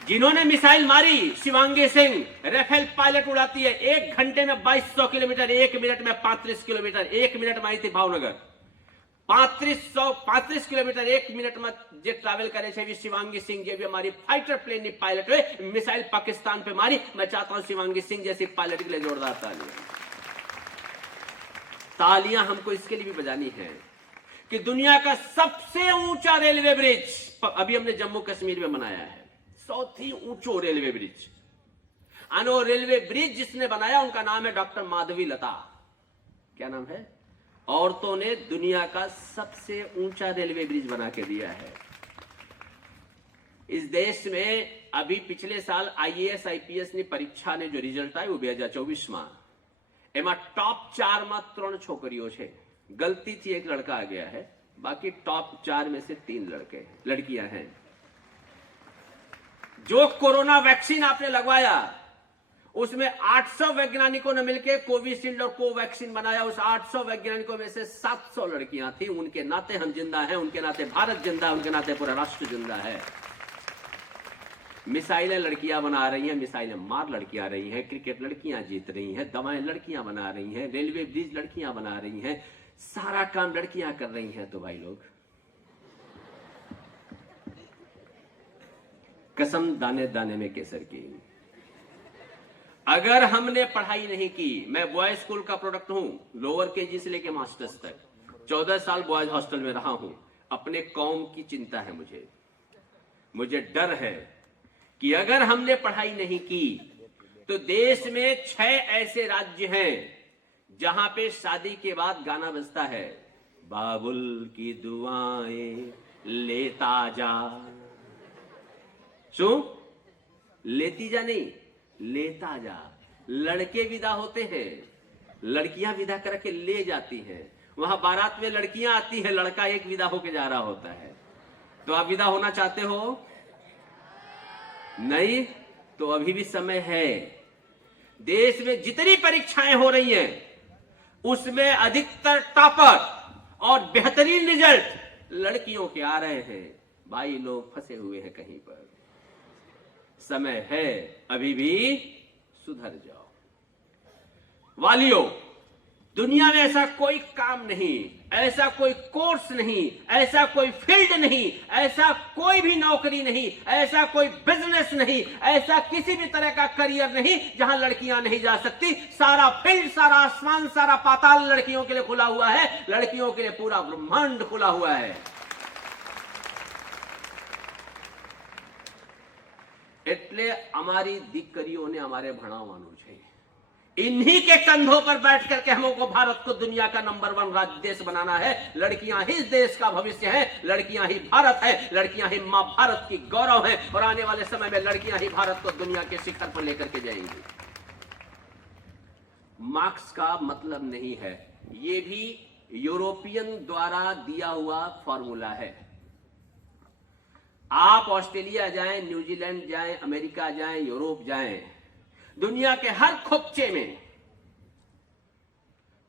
जिन्होंने मिसाइल मारी, शिवांगी सिंह राफेल पायलट उड़ाती है. 1 घंटे में 2200 किलोमीटर, 1 मिनट में 35 किलोमीटर. 1 मिनट में आई थी भावनगर. 35 किलोमीटर 1 मिनट में જે ટ્રાવેલ કરે છે એવી શિવાંગી સિંહ જેવી हमारी फाइटर प्लेन की पायलट हुए, मिसाइल पाकिस्तान पे मारी. मैं चाहता हूं शिवांगी सिंह जैसी पायलट के लिए जोरदार तालियां. तालियां हमको इसके लिए भी बजानी है कि दुनिया का सबसे ऊंचा रेलवे ब्रिज अभी हमने जम्मू कश्मीर में बनाया है. सौથી ऊंचो रेलवे ब्रिज. आनो रेलवे ब्रिज जिसने बनाया उनका नाम है डॉक्टर माधवी लता. क्या नाम है? औरतों ने दुनिया का सबसे ऊंचा रेलवे ब्रिज बना के दिया है. इस देश में अभी पिछले साल आईएएस आईपीएस ની પરીક્ષાને जो રિઝલ્ટ આવ્યું 2024 એમાં टॉप 4 में 3 છોકરીઓ છે. गलती एक लड़का आ गया है, बाकी टॉप 4 में से 3 लड़कियां हैं. जो कोरोना वैक्सीन आपने लगवाया उसमें 800 वैज्ञानिकों ने मिलकर कोविशील्ड और कोवैक्सीन बनाया. उस 800 वैज्ञानिकों में से 700 लड़कियां थी. उनके नाते हम जिंदा हैं, उनके नाते भारत जिंदा है, उनके नाते पूरा राष्ट्र जिंदा है. मिसाइलें लड़कियां बना रही हैं, मिसाइलें मार लड़कियां रही हैं, क्रिकेट लड़कियां जीत रही हैं, दवाएं लड़कियां बना रही हैं, रेलवे ब्रिज लड़कियां बना रही हैं, सारा काम लड़कियां कर रही हैं. तो भाई लोग, कसम दाने दाने में केसर की. अगर हमने पढ़ाई नहीं की, मैं बॉयज स्कूल का प्रोडक्ट हूं, लोअर केजी से लेकर मास्टर्स तक 14 साल बॉयज हॉस्टल में रहा हूं. अपने कौम की चिंता है मुझे डर है कि अगर हमने पढ़ाई नहीं की तो देश में 6 ऐसे राज्य हैं जहां पे शादी के बाद गाना बजता है, बाबुल की दुआएं लेता जा. शू लेती जा नहीं, लेता जा. लड़के विदा होते हैं, लड़कियां विदा करके ले जाती हैं. वहां बारात में लड़कियां आती हैं, लड़का एक विदा होके जा रहा होता है. तो आप विदा होना चाहते हो? नहीं? तो अभी भी समय है. देश में जितनी परीक्षाएं हो रही हैं उसमें अधिकतर टॉपर और बेहतरीन रिजल्ट लड़कियों के आ रहे हैं. भाई लोग फंसे हुए हैं कहीं पर. समय है, अभी भी सुधर जाओ. वालियों, दुनिया में ऐसा कोई काम नहीं, ऐसा कोई कोर्स नहीं, ऐसा कोई फील्ड नहीं, ऐसा कोई भी नौकरी नहीं, ऐसा कोई बिजनेस नहीं, ऐसा किसी भी तरह का करियर नहीं जहां लड़कियां नहीं जा सकती. सारा फील्ड, सारा आसमान, सारा पाताल लड़कियों के लिए खुला हुआ है. लड़कियों के लिए पूरा ब्रह्मांड खुला हुआ है. એટલે અમારી દીકરીઓને અમારે ભણાવવાનું છે. इन्हीं के कंधों पर बैठ करके हमको भारत को दुनिया का नंबर 1 राज्य देश बनाना है. लड़कियां ही इस देश का भविष्य है, लड़कियां ही भारत है, लड़कियां ही मां भारत की गौरव है. और आने वाले समय में लड़कियां ही भारत को दुनिया के शिखर पर लेकर के जाएंगी. मार्क्स का मतलब नहीं है, ये भी यूरोपियन द्वारा दिया हुआ फॉर्मूला है. आप ऑस्ट्रेलिया जाएं, न्यूजीलैंड जाएं, अमेरिका जाएं, यूरोप जाएं, दुनिया के हर खोपचे में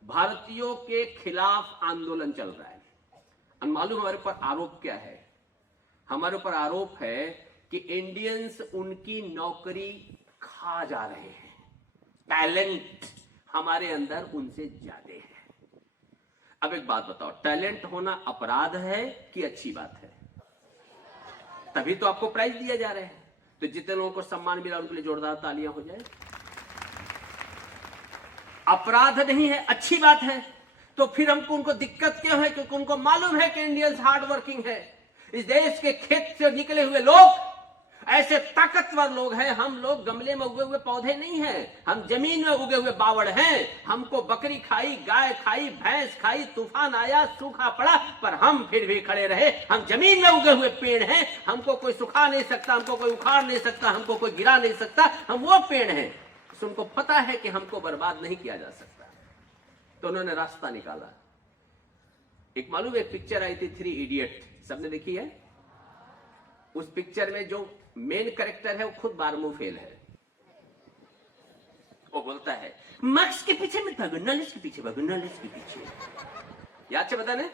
भारतीयों के खिलाफ आंदोलन चल रहा है। और मालूम हमारे ऊपर आरोप क्या है? हमारे ऊपर आरोप है कि इंडियंस उनकी नौकरी खा जा रहे हैं। टैलेंट हमारे अंदर उनसे ज्यादा है। अब एक बात बताओ, टैलेंट होना अपराध है कि अच्छी बात है? तभी तो आपको प्राइज दिया जा रहा है। तो जितने लोगों को सम्मान मिला उनके लिए जोरदार तालियां हो जाए। अपराध नहीं है, अच्छी बात है। तो फिर हमको उनको दिक्कत क्यों है? क्योंकि उनको मालूम है कि इंडियंस हार्ड वर्किंग है। इस देश के खेत से निकले हुए लोग ऐसे ताकतवर लोग हैं। हम लोग गमले में उगे हुए पौधे नहीं हैं, हम जमीन में उगे हुए बावड़ हैं। हमको बकरी खाई, गाय खाई, भैंस खाई, तूफान आया, सूखा पड़ा, पर हम फिर भी खड़े रहे। हम जमीन में उगे हुए पेड़ हैं। हमको कोई सुखा नहीं सकता, हमको कोई उखाड़ नहीं सकता, हमको कोई गिरा नहीं सकता। हम वो पेड़ हैं। तो उनको पता है कि हमको बर्बाद नहीं किया जा सकता, तो उन्होंने रास्ता निकाला। एक मालूम एक पिक्चर आई थी 3 इडियट, सबने देखी है? उस पिक्चर में जो मेन कैरेक्टर है वो खुद 12वीं फेल है। वो बोलता है मार्क्स के पीछे मत भागो, नॉलेज के पीछे भागो, नॉलेज के पीछे। याद से बता ने?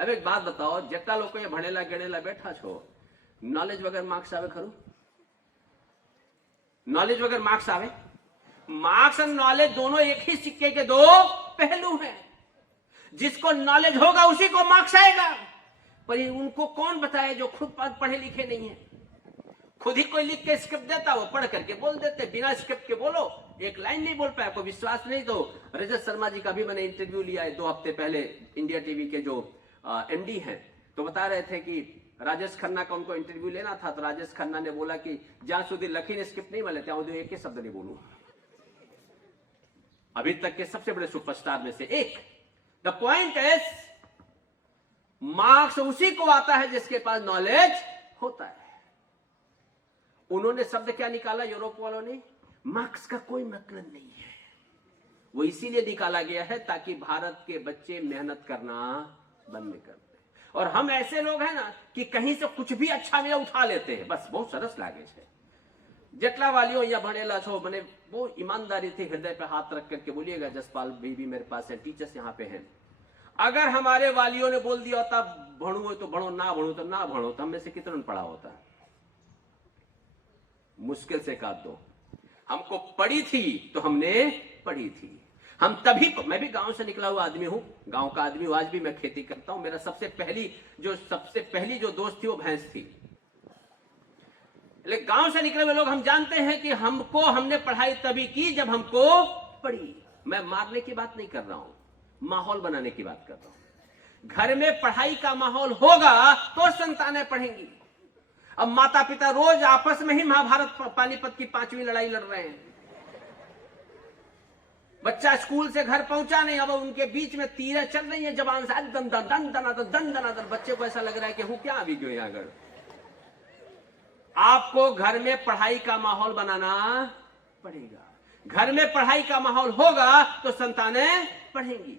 अब एक बात बताओ, जेटला लोग ये भणेला गणेला बैठा छो, नॉलेज वगैरह मार्क्स आवे खरू? नॉलेज वगैरह मार्क्स आवे? मार्क्स और नॉलेज दोनों एक ही सिक्के के दो पहलू हैं। जिसको नॉलेज होगा उसी को मार्क्स आएगा। पर ये उनको कौन बताए जो खुद पढ़े लिखे नहीं है? खुद ही कोई लिख के स्क्रिप्ट देता, वो पढ़ करके बोल देते। बिना स्क्रिप्ट के बोलो, एक लाइन नहीं बोल पाया, आपको विश्वास नहीं तो रजत शर्मा जी का भी मैंने इंटरव्यू लिया है 2 हफ्ते पहले। इंडिया टीवी के जो एमडी हैं, तो बता रहे थे कि राजेश खन्ना का उनको इंटरव्यू लेना था। तो राजेश खन्ना ने बोला कि जहां સુધી लखी स्क्रिप्ट नहीं मिले ત્યાં एक ही शब्द नहीं बोलूं। अभी तक के सबसे बड़े सुपरस्टार में से एक। द पॉइंट इज, मार्क्स उसी को आता है जिसके पास नॉलेज होता है। उन्होंने शब्द क्या निकाला यूरोप वालों ने? मार्क्स का कोई मतलब नहीं है। वो इसीलिए निकाला गया है ताकि भारत के बच्चे मेहनत करना बंद कर दे। और हम ऐसे लोग हैं ना कि कहीं से कुछ भी अच्छा मिला उठा लेते हैं, बस बहुत सरस लागे छे। जेटला वालियों या भणेला छो, मैंने बहुत ईमानदारी थी हृदय पे हाथ रख करके बोलिएगा, जसपाल भाई भी मेरे पास है, टीचर्स यहाँ पे हैं। अगर हमारे वालियों ने बोल दिया होता भणु हो तो भणो, ना भणु तो ना भणो, तो हम में से कितना पढ़ा होता? मुश्किल से काट दो। हमको पढ़ी थी तो हमने पढ़ी थी। हम तभी, मैं भी गांव से निकला हुआ आदमी हूं, गांव का आदमी हूं, आज भी मैं खेती करता हूं। मेरा सबसे पहली जो दोस्त थी वो भैंस थी। लेकिन गांव से निकले हुए लोग हम जानते हैं कि हमने पढ़ाई तभी की जब हमको पढ़ी। मैं मारने की बात नहीं कर रहा हूं, माहौल बनाने की बात कर रहा हूं। घर में पढ़ाई का माहौल होगा तो संतानें पढ़ेंगी। अब माता पिता रोज आपस में ही महाभारत पानीपत की 5वीं लड़ाई लड़ रहे हैं। बच्चा स्कूल से घर पहुंचा नहीं, अब उनके बीच में तीरें चल रही हैं जबान से, दन दन दन दन दन दन। बच्चे को ऐसा लग रहा है कि हूं क्या अभी क्यों यहां घर। आपको घर में पढ़ाई का माहौल बनाना पड़ेगा। घर में पढ़ाई का माहौल होगा तो संतानें पढ़ेंगी।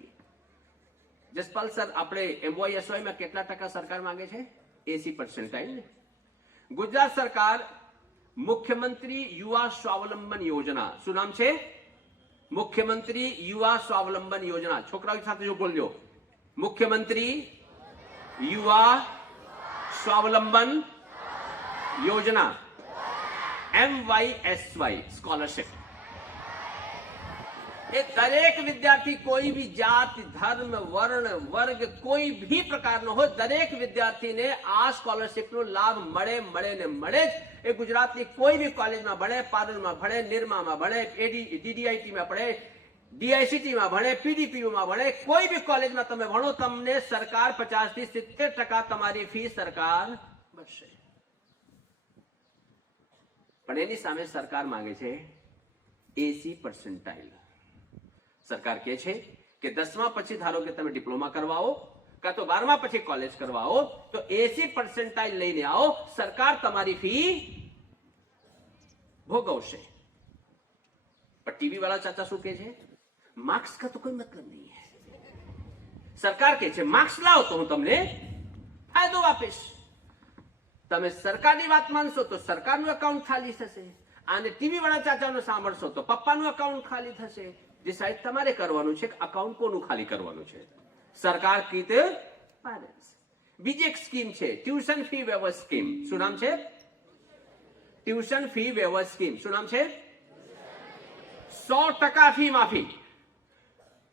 जसपाल सर, अपने एमओएसओ में કેટલા ટકા સરકાર માંગે છે? 80% ને? ગુજરાત સરકાર મુખ્યમંત્રી યુવા સ્વાવલંબન યોજના, શું નામ છે? મુખ્યમંત્રી યુવા સ્વાવલંબન યોજના। છોકરાઓ સાથે જો બોલજો, મુખ્યમંત્રી યુવા સ્વાવલંબન યોજના, MYSY સ્કોલરશિપ। ये दरेक विद्यार्थी, कोई भी जाति, धर्म, वर्ण, वर्ग, कोई भी प्रकार नो हो, दरेक विद्यार्थी ने आ स्कॉलरशिप नो लाभ મળે ને મળે જ। એ ગુજરાતની કોઈ भी कॉलेज में भणे, पारुल में भणे, निर्मा में भणे, DDIT में भणे, DICT में भणे, PDPU में भणे, कोई भी कॉलेज में તમે ભણો, તમને સરકાર 50 થી 70% તમારી ફીસ સરકાર ભરશે। પણ એની સામે સરકાર માંગે છે 80%। सरकार कहे छे कि 10मा પછી ધારો કે તમે ડિપ્લોમા કરવાઓ કાં તો 12मा પછી કોલેજ કરવાઓ તો 80% લઈને આવો, સરકાર તમારી ફી ભોગવશે। पर टीवी वाला चाचा શું કહે છે? मार्क्स का तो कोई मतलब नहीं है। सरकार કહે છે मार्क्स लाओ तो હું તમને ફાયદો આપીશ। તમે સરકારની વાત માનશો તો સરકારનું એકાઉન્ટ ખાલી થશે, આને ટીવી વાળા ચાચાનો સાંભળશો તો પપ્પાનું એકાઉન્ટ ખાલી થશે। ડિસાઇડ તમારે કરવાનું છે કે અકાઉન્ટ કોનું ખાલી કરવાનું છે. સરકાર કીધે ફાઇનાન્સ. બીજી એક સ્કીમ છે ટ્યુશન ફી વેવર સ્કીમ. શું નામ છે? Tuition fee waiver scheme. શું નામ છે? 100% ફી માફી.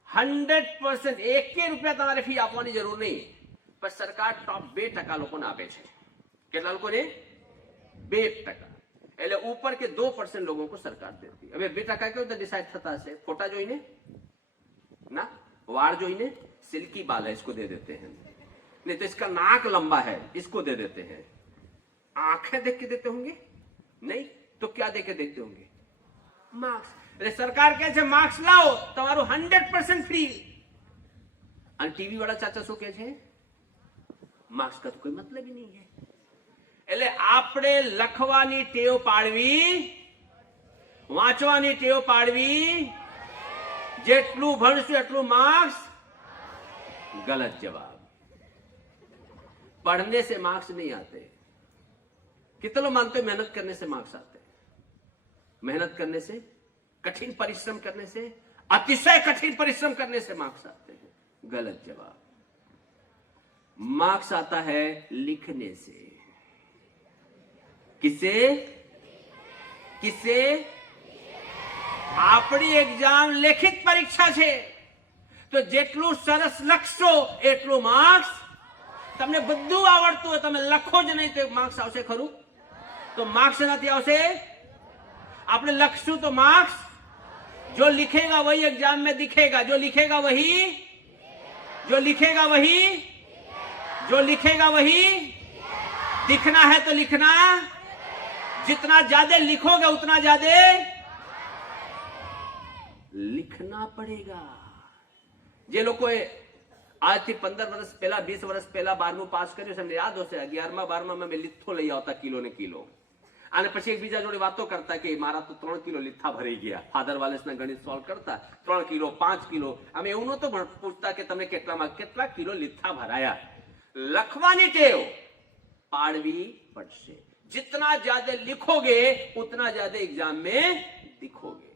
100% ₹1 તમારે ફી આપવાની જરૂર નહીં, પણ સરકાર ટોપ 2% લોકોને આપે છે. કેટલા લોકોને? 2%. એટલે ऊपर के 2% लोगों को सरकार देती है. હવે 2% કેવું ડિસાइड થતા હશે? ફોટા જોઈને ना, वार जोइने, सिल्की बाल है इसको दे देते हैं, नहीं तो इसका नाक लंबा है इसको दे देते हैं. आंखें देख के देते होंगे? नहीं तो क्या देख के देते होंगे? मार्क्स. એટલે સરકાર કહે છે માર્ક્સ લાવો તમારું 100% ફ્રી. અને ટીવી વાળા ચાચા શું કહે છે? માર્ક્સ કા તો કોઈ મતલબ ही नहीं है. એટલે આપણે લખવાની ટેવ પાડવી, વાંચવાની ટેવ પાડવી. જેટલું ભણશું એટલું માર્ક્સ. गलत जवाब. पढ़ने से मार्क्स नहीं आते. कितने लोग मानते हो मेहनत करने से मार्क्स आते हैं? मेहनत करने से, कठिन परिश्रम करने से, अतिशय कठिन परिश्रम करने से मार्क्स आते हैं. गलत जवाब. मार्क्स आता है लिखने से. किसे? किसे? આપણી એક્ઝામ લેખિત પરીક્ષા છે, તો જેટલું સરસ લખશો એટલું માર્ક્સ. તમને બધું આવડતું હોય, તમે લખો જ નહીં તો માર્ક્સ આવશે ખરું? તો માર્ક્સ નથી આવશે. આપણે લખશું તો માર્ક્સ. जो लिखेगा वही एग्जाम में दिखेगा. जो लिखेगा वही, जो लिखेगा वही, जो लिखेगा वही. दिखना है तो लिखना. जितना ज्यादा लिखोगे उतना ज्यादा लिखना पड़ेगा. જે લોકોએ આજથી 15 વર્ષ પહેલા, 20 વર્ષ પહેલા 12મું પાસ કર્યું છે, એમને યાદ હશે 11મા 12મામાં મેં લીથો લઈ આવતા કિલો ને કિલો, અને પછી એકબીજા જોડે વાતો કરતા કે મારા તો 3 કિલો લીથા ભરાઈ ગયા. ફાધર વાલેસના ગણિત સોલ્વ કરતા 3 કિલો 5 કિલો. અમે એવું નહોતું પૂછતા કે તમને કેટલા કિલો લીથા ભરાયા. લખવાની ટેવ પાડવી પડશે. जितना ज्यादा लिखोगे उतना ज्यादा एग्जाम में दिखोगे.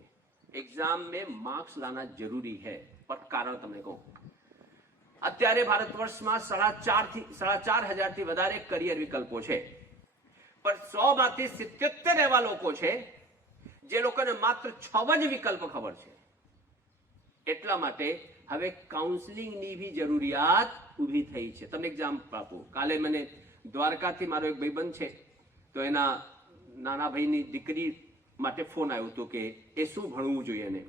एग्जाम में मार्क्स लाना जरूरी है. पर कारण તમને કહું, અત્યારે ભારત વર્ષમાં 4,500 થી વધારે કરિયર વિકલ્પો છે, પણ 100 માંથી 77 એવા લોકો છે જે લોકોને માત્ર 6 જ વિકલ્પ ખબર છે. એટલા માટે હવે કાઉન્સેલિંગની બી જરૂરિયાત ઊભી થઈ છે. તમને એક્ઝામ્પલ આપું. કાલે મને દ્વારકાથી મારો એક ભાઈબંધ છે, તો એના નાના ભાઈની દીકરી માટે ફોન આવ્યો હતો કે એ શું ભણવું જોઈએ એને.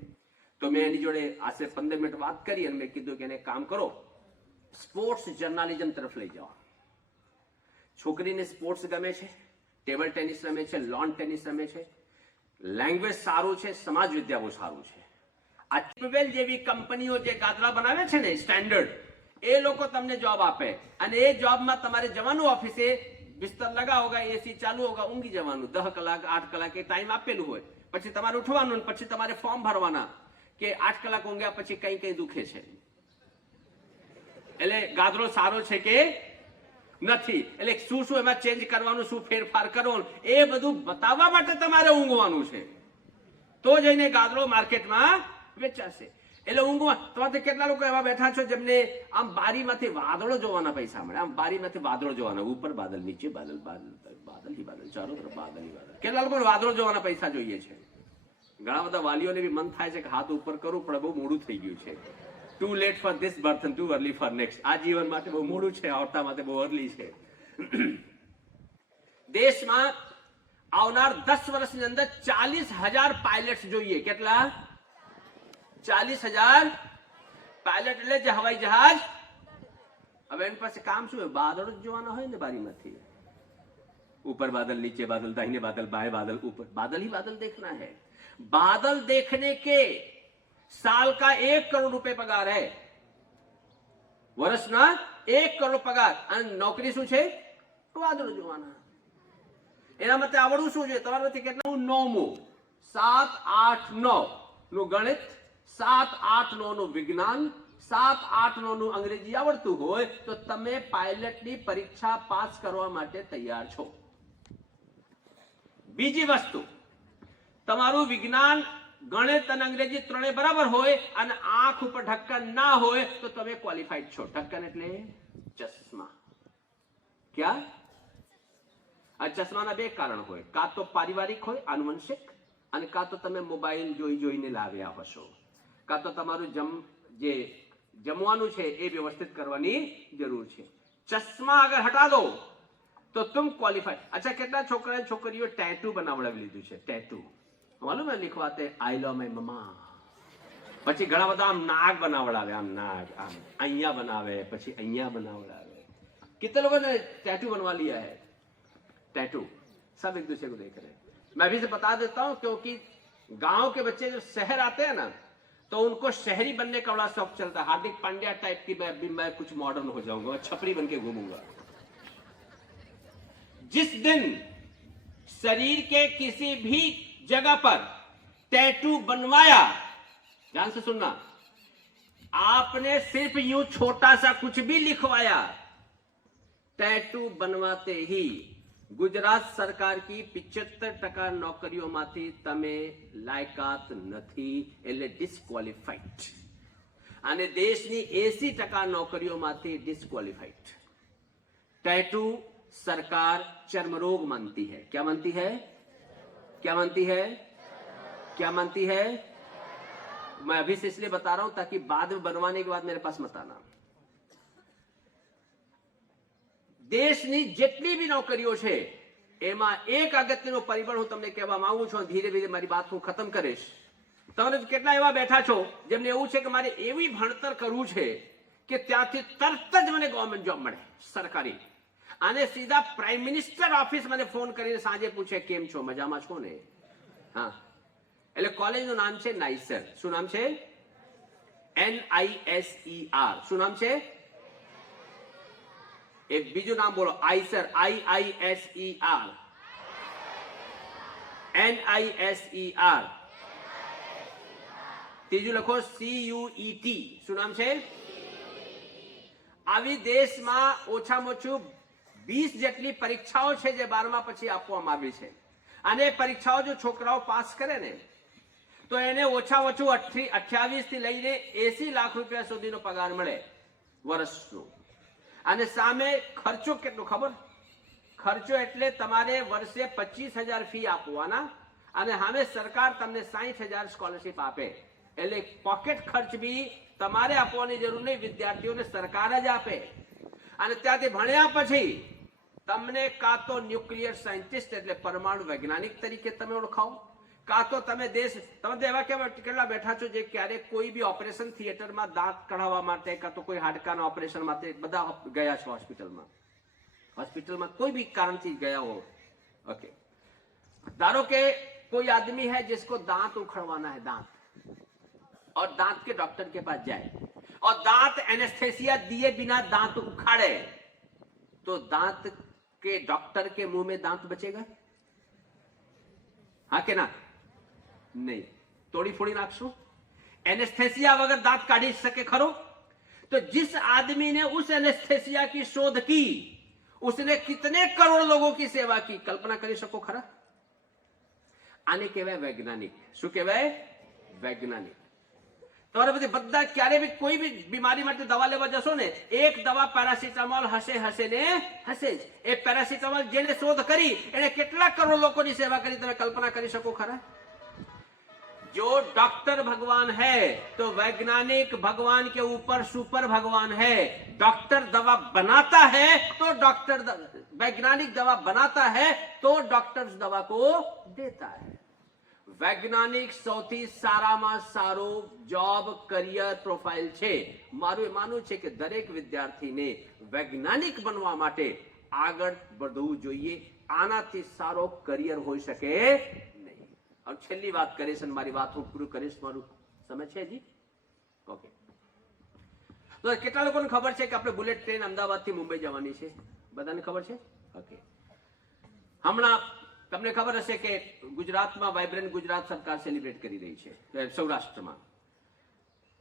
તો મેં એની જોડે આશરે 15 મિનિટ વાત કરી અને મેં કીધું કે એને કામ કરો, સ્પોર્ટ્સ જર્નાલિઝમ તરફ લઈ જાઓ. છોકરીને સ્પોર્ટ્સ ગમે છે, ટેબલ ટેનિસ રમે છે, લોન ટેનિસ રમે છે, લેંગ્વેજ સારું છે, સમાજ વિદ્યા બહુ સારું છે. આ ટિપવેલ જેવી કંપનીઓ જે ગાદલા બનાવે છે ને સ્ટેન્ડર્ડ, એ લોકો તમને જોબ આપે, અને એ જોબમાં તમારે જવાનું ઓફિસે, बिस्तर लगा होगा, एसी चालू होगा, ઊંઘી જવાનું. 10 કલાક 8 કલાક એ ટાઈમ આપેલું હોય. પછી તમારે ઉઠવાનું, પછી તમારે ફોર્મ ભરવાના કે 8 કલાક ઊંઘ્યા પછી કઈ કઈ દુખે છે. એટલે ગાદરો સારો છે કે નથી, એટલે શું શું એમાં ચેન્જ કરવાનું, શું ફેરફાર કરવાનું, એ બધું બતાવવા માટે તમારે ઊંઘવાનું છે. તો જઈને ગાદરો માર્કેટમાં વેચાશે. એટલે ઊંઘવા. તમારે કેટલા લોકો એવા બેઠા છો જેમને આમ બારીમાંથી વાદળો જોવાના પૈસા મળે? આમ બારીમાંથી વાદળો જોવાના, ઉપર બાદલ, નીચે બાદલ, બાદલ ही बादल, चारों तरफ बादल ही बादल. કેટલા લોકોને વાદળો જોવાના પૈસા જોઈએ છે? ઘણા બધા વાલીઓને બી મન થાય છે કે હાથ ઉપર કરું, પણ બહુ મોડું થઈ ગયું છે. Too late for this birth and too early for next. આ જીવન માટે બહુ મોડું છે, આવતા માટે બહુ અર્લી છે. દેશમાં આવનાર 10 વર્ષની અંદર 40,000 પાયલટ્સ જોઈએ. કેટલા? 40,000 પાયલટ. એટલે જે હવાઈ જહાજ. હવે એની પાસે કામ શું હોય? બાદળ જ જોવાના હોય ને બારીમાંથી. ऊपर बादल, नीचे बादल, दाहिने बादल, बाएं बादल, ऊपर बादल ही बादल देखना है. बादल देखने के साल का 1 करोड़ रुपए पगार है. વર્ષના 1 કરોડ પગાર. અને નોકરી શું છે? વાદળ જોવાના. એના માટે આવડવું શું છે? તમારાથી કેટલું? 9મું, 7, 8, 9 નું ગણિત, 7, 8, 9 નું વિજ્ઞાન, 7, 8, 9 નું અંગ્રેજી આવડતું હોય તો તમે પાયલટની પરીક્ષા પાસ કરવા માટે તૈયાર છો. બીજી વસ્તુ, તમારું વિજ્ઞાન ગણિત અને અંગ્રેજી ત્રણે બરાબર હોય અને આંખ ઉપર ઢક્કન ના હોય તો તમે ક્વોલિફાઈડ છો. ઢક્કન એટલે ચશ્મા. ક્યાં? આ ચશ્માના બે કારણ હોય, કાં તો પારિવારિક હોય, આનુવંશિક, અને કાં તો તમે મોબાઈલ જોઈને લાવ્યા હશો, કાં તો તમારું જે જમવાનું છે એ વ્યવસ્થિત કરવાની જરૂર છે. ચશ્મા અગર હટા દો તો तुम क्वालिफाइड. अच्छा, કેટલા છોકરા છોકરીઓ ટેટુ બનાવડાવી લીધું છે? ટેટુ માલુમ હે લિખવાતે આઈ લવ માય મમ્મા. પછી ઘણા બધા આમ નાગ બનાવડાવે, આમ નાગ આમ અહીંયા બનાવે, પછી અહીંયા બનાવડાવે. कितने लोगों ने टैटू बनवा लिया है? टैटू सब एक दूसरे को देख रहे हैं. मैं अभी से बता देता हूं क्योंकि गांव के बच्चे जब शहर आते हैं ना तो उनको शहरी बनने का बड़ा शौक चलता है. हार्दिक पांड्या टाइप की मैं कुछ मॉडर्न हो जाऊंगा, छपरी बन के घूमूंगा. जिस दिन शरीर के किसी भी जगह पर टैटू बनवाया, ध्यान से सुनना, आपने सिर्फ यूं छोटा सा कुछ भी लिखवाया, टैटू बनवाते ही गुजरात सरकार की 75% नौकरीओमांथी तमे लायकात नथी એટલે ડિસ્ક્વોલિફાઈડ, અને દેશની 80% नौकरीओमांथी ડિસ્ક્વોલિફાઈડ. टैटू सरकार चर्मरोग मानती है. क्या मानती है? क्या मानती है? क्या मानती है? मैं अभी से इसलिए बता रहा हूं ताकि बाद में बनवाने के बाद मेरे पास मत आना. દેશની જેટલી બી નોકરીઓ છે એમાં એક અગત્યનો પરિબળ હું તમને કહેવા માંગુ છું. ધીરે ધીરે મારી વાત હું ખતમ કરીશ. તમે કેટલા એવા બેઠા છો જેમને એવું છે કે મારે એવી ભણતર કરવું છે કે ત્યાંથી તરત જ મને ગવર્મેન્ટ જોબ મળે, સરકારી, અને સીધા પ્રાઇમ મિનિસ્ટર ઓફિસ મને ફોન કરીને સાંજે પૂછે કેમ છો, મજામાં છો ને? હા, એટલે કોલેજનું નામ છે નાઇસર. શું નામ છે? NISER. શું નામ છે? એક બીજું નામ બોલો, આઈસર. IISER. NISER. ત્રીજું લખો CUET. શું નામ છે? આવી દેશમાં ઓછામાં ઓછું 20 જેટલી પરીક્ષાઓ છે જે 12મા પછી આપવામાં આવી છે, અને પરીક્ષાઓ જો છોકરાઓ પાસ કરે ને તો એને ઓછામાં ઓછું 28 થી લઈને 80 લાખ રૂપિયા સુધીનો પગાર મળે વર્ષનો. અને સામે ખર્ચો કેટલો ખબર? ખર્ચો એટલે તમારે વર્ષે 25,000 ફી આપવાના, અને સામે સરકાર તમને 60,000 સ્કોલરશીપ આપે. એટલે પોકેટ ખર્ચ બી તમારે આપવાની જરૂર નહીં, વિદ્યાર્થીઓને સરકાર જ આપે. અને ત્યાંથી ભણ્યા પછી તમને કાં તો ન્યુક્લિયર સાયન્ટિસ્ટ એટલે પરમાણુ વૈજ્ઞાનિક તરીકે તમે ઓળખાવો, કાં તો તમે તમે એવા કેટલા બેઠા છો જે ક્યારેક કોઈ બી ઓપરેશન થિયેટરમાં દાંત કઢાવવા માટે કાં તો કોઈ હાડકાના ઓપરેશન માટે બધા ગયા છો હોસ્પિટલમાં કોઈ भी कारण થી गया हो. ओके, धारो के कोई आदमी है जिसको दांत उखड़वाना है, दांत, और दांत के डॉक्टर के पास जाए और दांत एनेस्थेसिया दिए बिना दांत उखाड़े तो दांत के डॉक्टर के मुंह में दांत बचेगा? हाँ के ना? नहीं. तोड़ी फोड़ी नाखशो? एनेस्थेसिया वगैरह दांत काढ़ी सके खरो? तो जिस आदमी ने उस एनेस्थेसिया की शोध की उसने कितने करोड़ लोगों की सेवा की, कल्पना કરી શકો ખરા? આને કહેવાય વૈજ્ઞાનિક. શું કહેવાય? વૈજ્ઞાનિક. તમારે બધી બધા ક્યારે બી કોઈ બી બીમારી માટે દવા લેવા જશો ને, એક દવા પેરાસિટામોલ હશે ને હશે જ. એ પેરાસિટામોલ જેને શોધ કરી એને કેટલા કરોડ લોકોની સેવા કરી, તમે કલ્પના કરી શકો ખરા? जो डॉक्टर भगवान है तो वैज्ञानिक भगवान के ऊपर सुपर भगवान है. डॉक्टर दवा बनाता है तो वैज्ञानिक दवा बनाता है तो डॉक्टर दवा को देता है. वैज्ञानिक સૌથી સારામાં સારો જોબ કરિયર પ્રોફાઇલ છે. મારું માનવું છે કે દરેક વિદ્યાર્થીને વૈજ્ઞાનિક બનવા માટે આગળ વધવું જોઈએ. આનાથી સારો કરિયર હોઈ શકે. और छेल्ली बात करीश, मारी बात हूँ पूरी करीश. मारू समय है जी? ओके. तो કેટલા લોકોને ખબર છે કે આપણે બુલેટ ટ્રેન અમદાવાદથી મુંબઈ જવાની છે? બધાને ખબર છે? ઓકે. હમણાં તમને ખબર હશે કે ગુજરાતમાં વાઇબ્રન્ટ ગુજરાત સરકાર સેલિબ્રેટ કરી રહી છે સૌરાષ્ટ્રમાં.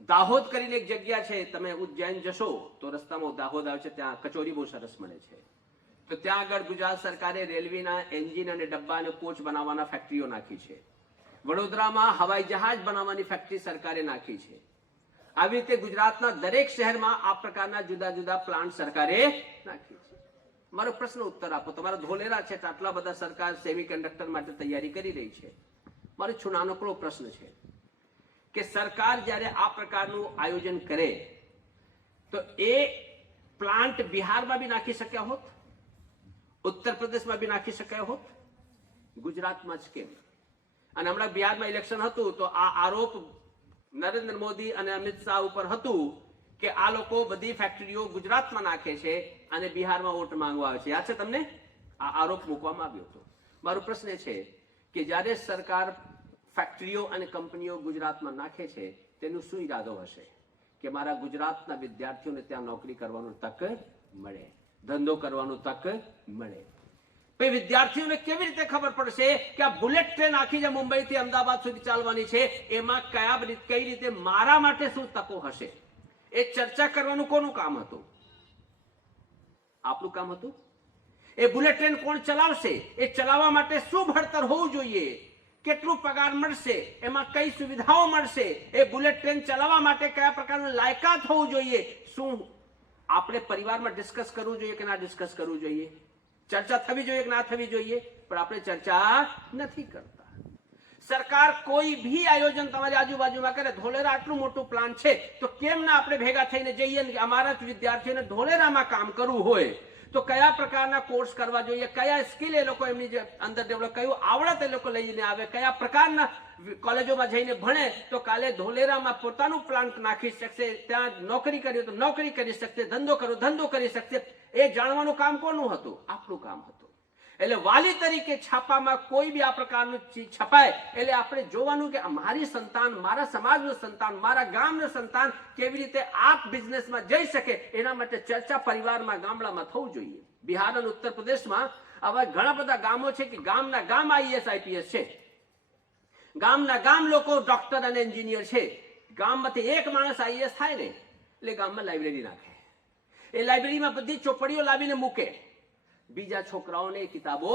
દાહોદ કરીને એક જગ્યા છે, તમે ઉજ્જૈન જશો તો રસ્તામાં દાહોદ આવે છે, ત્યાં કચોરી બહુ સરસ મળે છે. તો ત્યાં આગળ ગુજરાત સરકારે રેલવેના એન્જિન અને ડબ્બા અને કોચ બનાવવાના ફેક્ટરીઓ નાખી છે. વડોદરામાં હવાઈ જહાજ બનાવવાની ફેક્ટરી સરકારે નાખી છે. આવી રીતે ગુજરાતના દરેક શહેરમાં આ પ્રકારના જુદા જુદા પ્લાન્ટ સરકારે નાખી છે. મારો પ્રશ્ન ઉત્તર આપો. તમારા ધોલેરા છે તો આટલા બધા સરકાર સેમિકન્ડક્ટર માટે તૈયારી કરી રહી છે. મારો નાનકડો પ્રશ્ન છે કે સરકાર જ્યારે આ પ્રકારનું આયોજન કરે તો એ પ્લાન્ટ બિહારમાં બી નાખી શક્યા હોત, ઉત્તર પ્રદેશમાં બી નાખી શક્યા હોત, ગુજરાતમાં જ કેમ? અને હમણાં બિહારમાં ઇલેક્શન હતું તો આ આરોપ નરેન્દ્ર મોદી અને અમિત શાહ ઉપર હતું કે આ લોકો બધી ફેક્ટરીઓ ગુજરાતમાં નાખે છે અને બિહારમાં વોટ માંગવા આવે છે. યાદ છે તમને? આ આરોપ મૂકવામાં આવ્યો હતો. મારો પ્રશ્ન એ છે કે જ્યારે સરકાર ફેક્ટરીઓ અને કંપનીઓ ગુજરાતમાં નાખે છે તેનું શું ઈરાદો હશે કે મારા ગુજરાતના વિદ્યાર્થીઓને ત્યાં નોકરી કરવાનું તક મળે, ધંધો કરવાનું તક મળે. પછી વિદ્યાર્થીઓને કેવી રીતે ખબર પડશે કે આ બુલેટ ટ્રેન આખી જે મુંબઈથી અમદાવાદ સુધી ચાલવાની છે એમાં કઈ રીતે મારા માટે શું તકો હશે? એ ચર્ચા કરવાનું કોનું કામ હતું? આપણું કામ હતું. એ બુલેટ ટ્રેન કોણ ચલાવશે? એ ચલાવવા માટે શું ભણતર હોવું જોઈએ? કેટલું પગાર મળશે? એમાં કઈ સુવિધાઓ મળશે? એ બુલેટ ટ્રેન ચલાવવા માટે કયા પ્રકારનું લાયકાત હોવું જોઈએ? શું આપણે પરિવારમાં ડિસ્કસ કરવું જોઈએ કે ના ડિસ્કસ કરવું જોઈએ? ચર્ચા થવી જોઈએ કે ના થવી જોઈએ? પણ આપણે ચર્ચા નથી કરતા. સરકાર કોઈ ભી આયોજન તમારી આજુબાજુમાં કરે, ધોલેરા આટલું મોટું પ્લાન છે તો કેમ ના આપણે ભેગા થઈને જઈએ કે અમારા વિદ્યાર્થીઓને ધોલેરામાં કામ કરવું હોય તો કયા પ્રકારના કોર્સ કરવા જોઈએ, કયા સ્કિલ એ લોકો એમની અંદર ડેવલપ, કયું આવડત એ લોકો લઈને આવે, કયા પ્રકારના કોલેજોમાં જઈને ભણે તો કાલે ધોલેરામાં પોતાનું પ્લાન્ટ નાખી શકશે, ત્યાં નોકરી કરી તો નોકરી કરી શકશે, ધંધો કરો ધંધો કરી શકશે. એ જાણવાનું કામ કોનું હતું? આપણું કામ હતું. એટલે વાલી તરીકે છાપામાં કોઈ બી આ પ્રકારનું ચીજ છપાય એટલે આપણે જોવાનું કે મારી સંતાન, મારા સમાજનું સંતાન, મારા ગામનું સંતાન કેવી રીતે આ બિઝનેસમાં જઈ શકે એના માટે ચર્ચા પરિવારમાં, ગામડામાં થવું જોઈએ. બિહાર અને ઉત્તર પ્રદેશમાં આવા ઘણા બધા ગામો છે કે ગામના ગામ આઈએસ આઈપીએસ છે, ગામના ગામ લોકો ડોક્ટર અને એન્જિનિયર છે. ગામમાંથી એક માણસ આઈએસ થાય ને એટલે ગામમાં લાઇબ્રેરી નાખે. એ લાઇબ્રેરીમાં બધી ચોપડીઓ લાવીને મૂકે, બીજા છોકરાઓને કિતાબો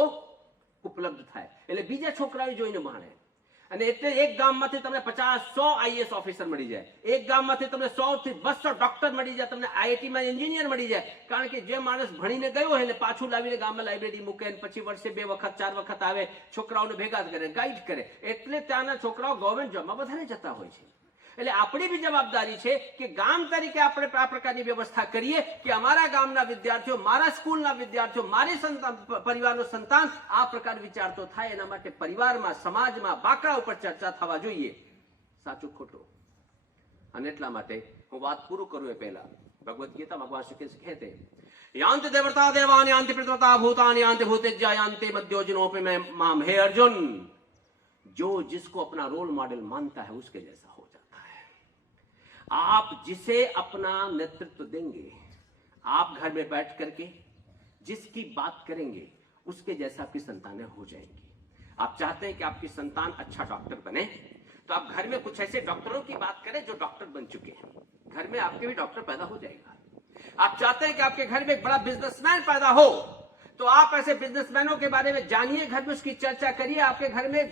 ઉપલબ્ધ થાય એટલે બીજા છોકરાઓ જોઈને ભણે. અને એટલે એક ગામમાંથી તમને 50-100 આઈએસ ઓફિસર મળી જાય, એક ગામમાંથી તમને 100 થી 200 ડોક્ટર મળી જાય, તમને આઈઆઈટીમાં એન્જિનિયર મળી જાય. કારણ કે જે માણસ ભણીને ગયો હોય ને પાછું લાવીને ગામમાં લાઇબ્રેરી મૂકે, પછી વર્ષે 2 વખત 4 વખત આવે, છોકરાઓને ભેગા કરે, ગાઈડ કરે, એટલે ત્યાંના છોકરાઓ ગવર્મેન્ટ જોબમાં વધારે જતા હોય છે. એટલે આપણી બી જવાબદારી છે કે ગામ તરીકે આપણે આ પ્રકારની વ્યવસ્થા કરીએ કે અમારા ગામના વિદ્યાર્થીઓ, મારા સ્કૂલના વિદ્યાર્થીઓ, મારી પરિવારનું સંતાન આ પ્રકાર વિચારતો થાય. એના માટે પરિવારમાં, સમાજમાં, બાકડા ઉપર ચર્ચા થવા જોઈએ, સાચું ખોટું. અને એટલા માટે હું વાત પૂરું કરું એ પહેલા ભગવદ ગીતા ભગવાન શ્રી કૃષ્ણ કહેતે યાંતિ દેવતા દેવાન યાંતિ પિતૃતા ભૂતાન યાંતિ ભૂતેજ્યા યાંતિ મધ્યોજનોપि में माम. हे अर्जुन, जो जिसको अपना रोल मॉडल मानता है उसके जैसा हो जाता है. आप जिसे अपना नेतृत्व देंगे, आप घर में बैठ करके जिसकी बात करेंगे उसके जैसा आपकी संतानें हो जाएंगी. आप चाहते हैं कि आपकी संतान अच्छा डॉक्टर बने तो आप घर में कुछ ऐसे डॉक्टरों की बात करें जो डॉक्टर बन चुके हैं. घर में आपके भी डॉक्टर पैदा हो जाएगा. आप चाहते हैं कि आपके घर में एक बड़ा बिजनेसमैन पैदा हो तो आप ऐसे बिजनेसमैनों के बारे में जानिए, घर में उसकी चर्चा करिए, आपके घर में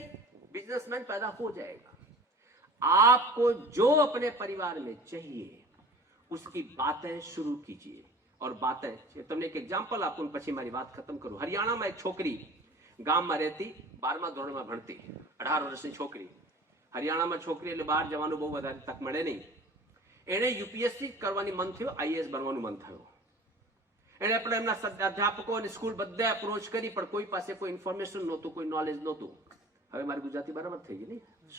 बिजनेसमैन पैदा हो जाएगा. आपको जो अपने परिवार में चाहिए उसकी बातें शुरू कीजिए. और बातें तुमने एक एग्जाम्पल आपको પછી મારી વાત ખતમ કરું. હરિયાણામાં એક છોકરી ગામમાં રહેતી, 12મા ધોરણમાં ભણતી, 18 વર્ષની છોકરી. હરિયાણામાં છોકરી એટલે બહાર જવાનું બહુ વધારે તક મળે નહીં. એને યુપીએસસી કરવાની મન થયો, આઈએએસ બનવાનું મન થયું. એને આપણે એમના અધ્યાપકો અને સ્કૂલ બધા અપ્રોચ કરી પણ કોઈ પાસે કોઈ ઇન્ફોર્મેશન નહોતું, કોઈ નોલેજ નહોતું. હવે મારી ગુજરાતી બરાબર થઈ ગઈ ને,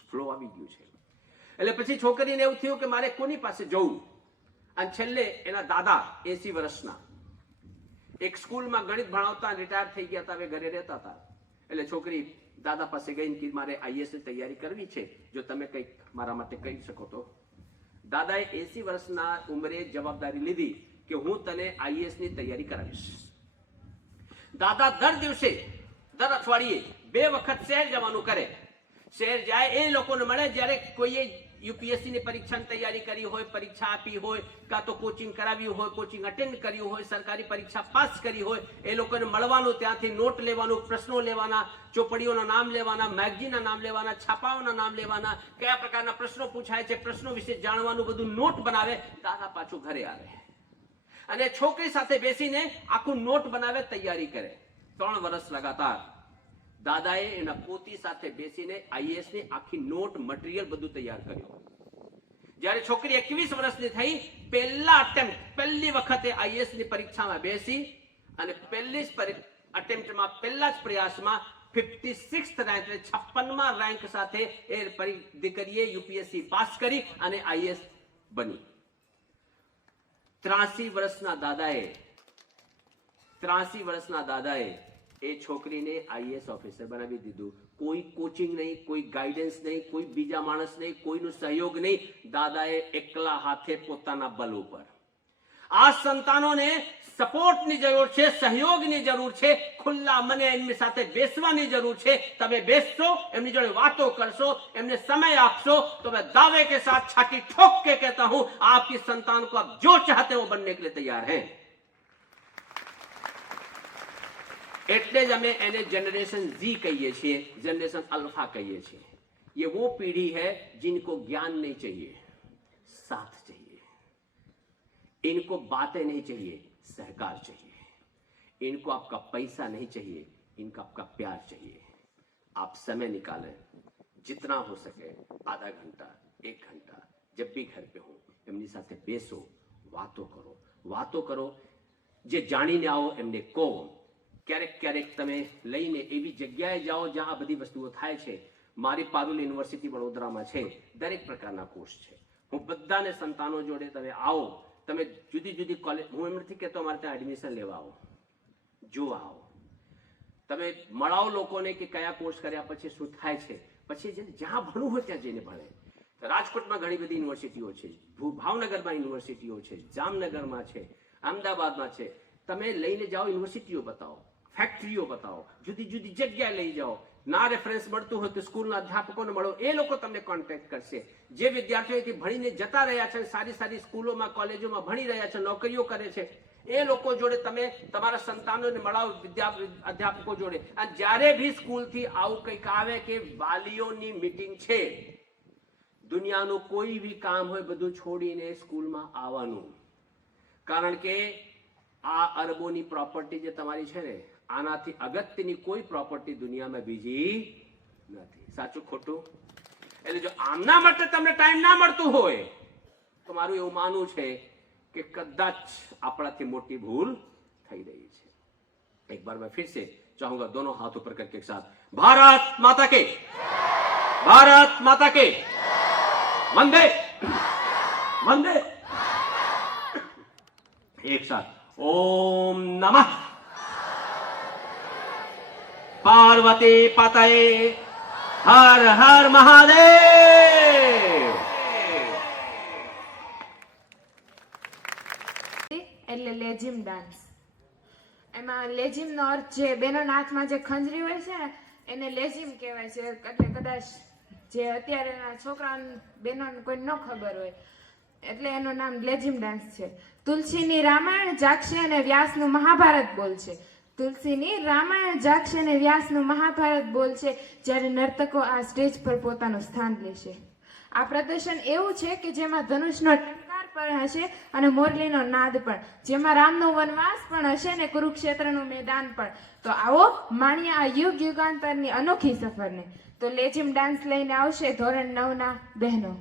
ફ્લો આવી ગયું છે. એટલે પછી છોકરીને એવું થયું કે મારે કોની પાસે જવું. અને છેલ્લે એના દાદા 80 વર્ષના એક સ્કૂલમાં ગણિત ભણાવતા રિટાયર થઈ ગયા હતા, હવે ઘરે રહેતા હતા. એટલે છોકરી દાદા પાસે ગઈ કે મારે આઈએએસ ની તૈયારી કરવી છે, જો તમે કંઈક મારા માટે કહી શકો તો. દાદાએ 80 વર્ષના ઉંમરે જવાબદારી લીધી કે હું તને આઈએએસ ની તૈયારી કરાવીશ. દાદા દર દિવસે, દર અઠવાડિયે 2 વખત શહેર જવાનું કરે. શહેર જાય, એ લોકોને મળે જ્યારે કોઈ યુપીએસસી ની પરીક્ષાની તૈયારી કરી હોય, પરીક્ષા આપી હોય, કાં તો કોચિંગ કરાવ્યું હોય, કોચિંગ અટેન્ડ કર્યું હોય, સરકારી પરીક્ષા પાસ કરી હોય, એ લોકોને મળવાનું, ત્યાંથી નોટ લેવાનું, પ્રશ્નો લેવાના, ચોપડીઓના નામ લેવાના, મેગઝીનના નામ લેવાના, છાપાઓના નામ લેવાના, કયા પ્રકારના પ્રશ્નો પૂછાય છે, પ્રશ્નો વિશે જાણવાનું, બધું નોટ બનાવે. દાદા પાછું ઘરે આવે અને છોકરી સાથે બેસીને આખું નોટ બનાવે, તૈયારી કરે. 3 વર્ષ લગાતાર દાદાએ એના પોતી સાથે બેસીને આઈએએસ ની આખી નોટ, મટીરિયલ બધું તૈયાર કર્યું. જ્યારે છોકરી 21 વર્ષની થઈ, પહેલી વખતે આઈએએસ ની પરીક્ષામાં બેસી અને પહેલી જ અટેમ્પ્ટમાં, પહેલા જ પ્રયાસમાં 56th રેન્ક, 56મા રેન્ક સાથે એ દીકરીએ યુપીએસસી પાસ કરી અને આઈએએસ બની. 83 વર્ષના દાદાએ એ છોકરીને આઈએએસ ઓફિસર બનાવી દીધું. કોઈ કોચિંગ નહીં, કોઈ ગાઈડન્સ નહીં, કોઈ બીજા માણસ નહીં, કોઈનો સહયોગ નહીં. દાદાએ એકલા હાથે પોતાના બલ ઉપર. આ સંતાનોને સપોર્ટની જરૂર છે, સહયોગની જરૂર છે, ખુલ્લા મને એમની સાથે બેસવાની જરૂર છે. તમે બેસશો, એમની જોડે વાતો કરશો, એમને સમય આપશો, તો मैं दावे के साथ छाती ठोक के कहता हूं आपकी संतान को आप जो चाहते हो बनने के लिए तैयार हैं. એટલે જ અમે એને जनरेशन Z कहिए છીએ, जनरेशन अल्फा कहिए છીએ. ये वो पीढ़ी है जिनको ज्ञान नहीं चाहिए, साथ चाहिए. इनको बातें नहीं चाहिए, सहकार चाहिए. इनको आपका पैसा नहीं चाहिए, इनका आपका प्यार चाहिए. आप समय निकालें, जितना हो सके, आधा घंटा, 1 घंटा, जब भी घर पे हो, એમની સાથે બેસો, વાતો કરો. જે જાણીને આવો એમને કહો. ક્યારેક તમે લઈને એવી જગ્યાએ જાઓ જ્યાં આ બધી વસ્તુઓ થાય છે. મારી પારુલ યુનિવર્સિટી વડોદરામાં છે, દરેક પ્રકારના કોર્સ છે. હું બધાને સંતાનો જોડે તમે આવો, તમે જુદી જુદી કોલેજ, હું એમ નથી કહેતો અમારે ત્યાં એડમિશન લેવા આવો, જોવા આવો, તમે મળાવો લોકોને કે કયા કોર્સ કર્યા પછી શું થાય છે. પછી જ્યાં ભણવું હોય ત્યાં જઈને ભણે. રાજકોટમાં ઘણી બધી યુનિવર્સિટીઓ છે, ભાવનગરમાં યુનિવર્સિટીઓ છે, જામનગરમાં છે, અમદાવાદમાં છે. તમે લઈને જાઓ, યુનિવર્સિટીઓ બતાવો, ફેક્ટરીઓ બતાવો, જુદી જુદી જગ્યાએ લઈ જાઓ. ના રેફરન્સ મળતું હોય તો સ્કૂલના અધ્યાપકોને મળો, એ લોકો તમને કોન્ટેક્ટ કરશે. જે વિદ્યાર્થીઓ ભણીને જતા રહ્યા છે, સારી સ્કૂલોમાં, કોલેજોમાં ભણી રહ્યા છે, નોકરીઓ કરે છે, એ લોકો જોડે તમે તમારા સંતાનોને મળાવો, અધ્યાપકો જોડે. અને જ્યારે બી સ્કૂલથી આવું કંઈક આવે કે વાલીઓની મીટિંગ છે, દુનિયાનું કોઈ બી કામ હોય બધું છોડીને સ્કૂલમાં આવવાનું. કારણ કે આ અરબોની પ્રોપર્ટી જે તમારી છે ને, આનાથી અગત્યની કોઈ પ્રોપર્ટી દુનિયામાં બીજી નથી. સાચું ખોટું? એટલે જો આમના માટે તમને ટાઈમ ના મળતું હોય તો મારું એવું માનવું છે કે કદાચ આપણાથી મોટી ભૂલ થઈ રહી છે. એક બાર मैं फिर से चाहूंगा दोनों हाथ ऊपर करके एक साथ, भारत माता के, भारत माता के, वंदे वंदे, एक साथ ओम नमः पार्वती पतये, हर हर महादेव. એટલે લેઝિમ ડાન્સ. એમાં લેઝિમનો અર્થ છે બેનોના હાથમાં જે ખંજરી હોય છે ને એને લેઝિમ કહેવાય છે. એટલે કદાચ જે અત્યારેના છોકરા બહેનોને કોઈ ન ખબર હોય એટલે એનું નામ લેઝિમ ડાન્સ છે. તુલસીની રામાયણ જાગશે અને વ્યાસનું મહાભારત બોલશે. તુલસીની રામાયણ જાગશે અને વ્યાસનું મહાભારત બોલશે જ્યારે નર્તકો આ સ્ટેજ પર પોતાનું સ્થાન લેશે. આ પ્રદર્શન એવું છે કે જેમાં ધનુષનો ટંકાર પણ હશે અને મોરલીનો નાદ પણ, જેમાં રામનો વનવાસ પણ હશે અને કુરુક્ષેત્રનું મેદાન પણ. તો આવો માણીએ આ યુગાંતરની અનોખી સફરને. તો લેઝિમ ડાન્સ લઈને આવશે ધોરણ 9ના બહેનો.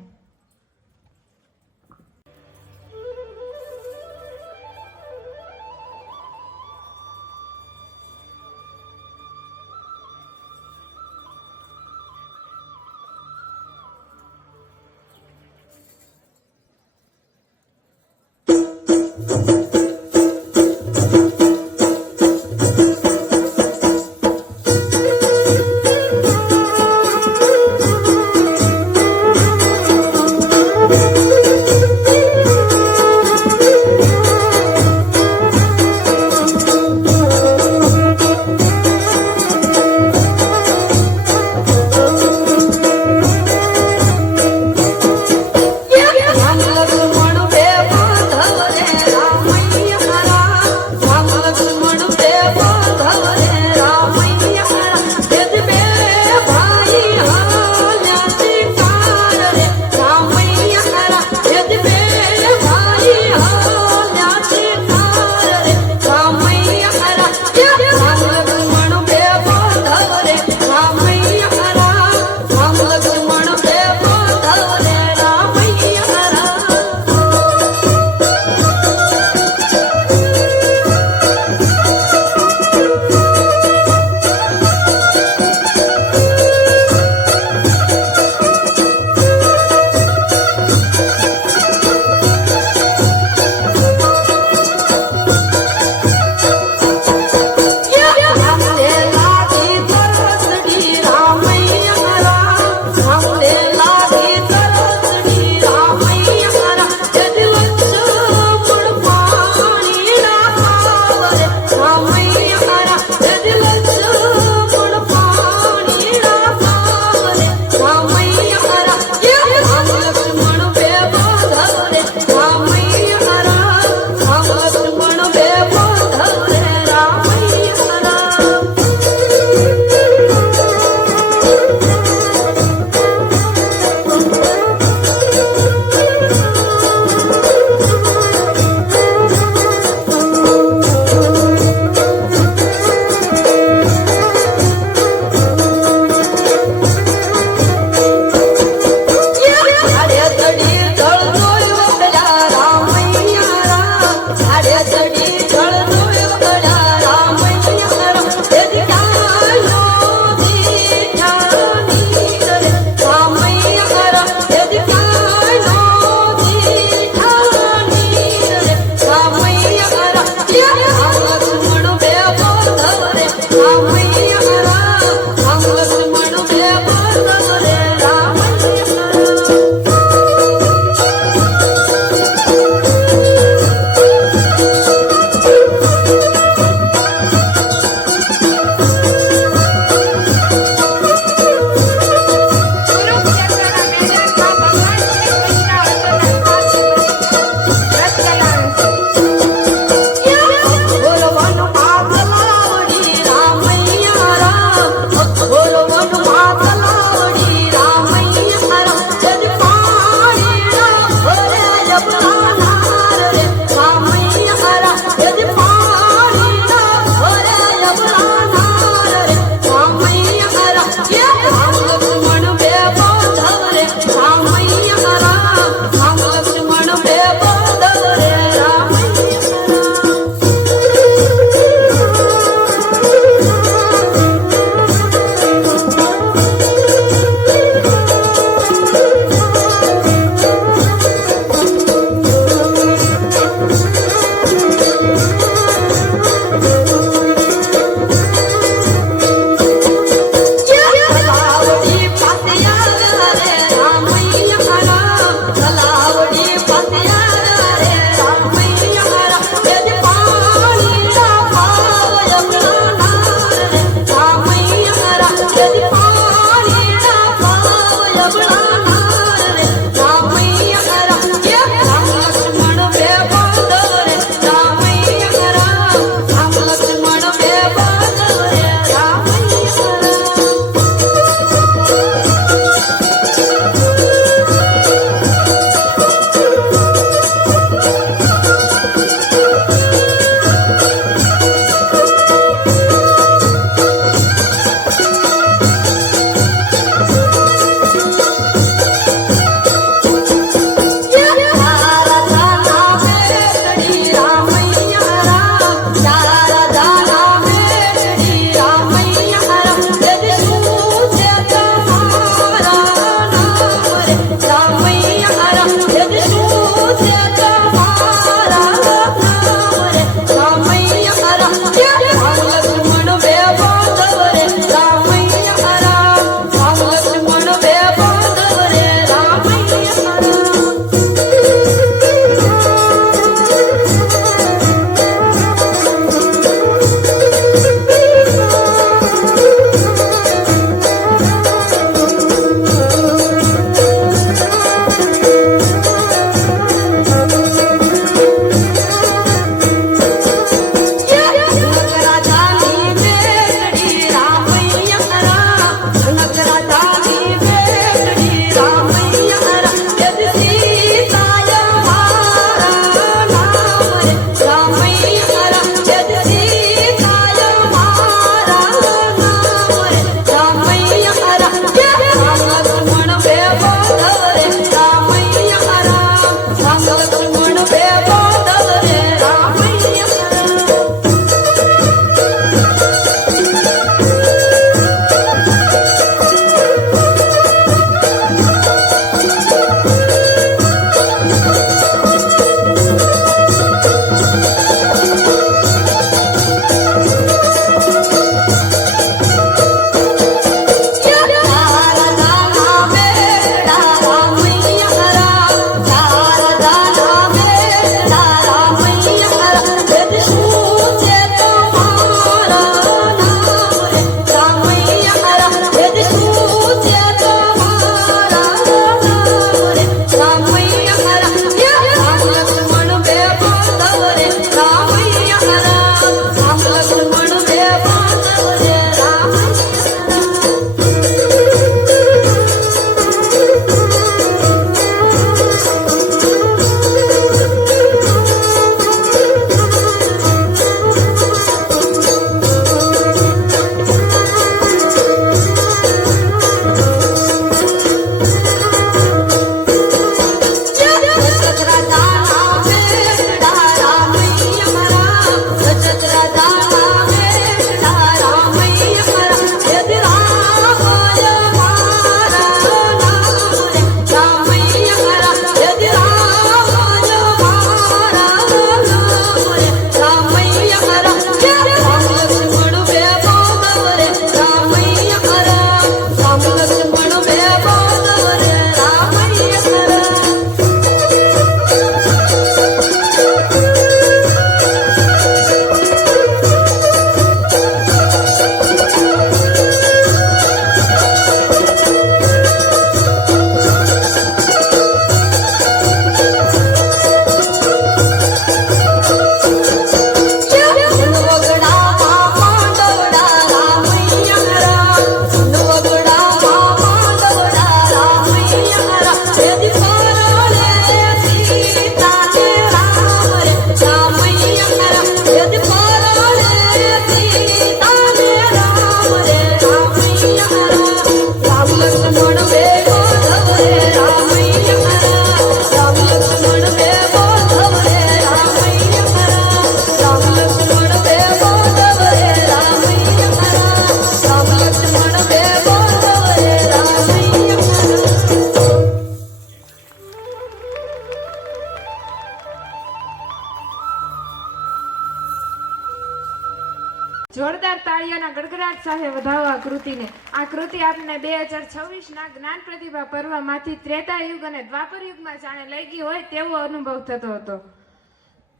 તાળીઓના ગડગડાટ સાથે વધાવો આ કૃતિને. આ કૃતિ આપણને 2026ના જ્ઞાન પ્રતિભા પર્વમાંથી ત્રેતા યુગ અને દ્વાપર યુગમાં જાણે લઈ ગઈ હોય તેવો અનુભવ થતો હતો.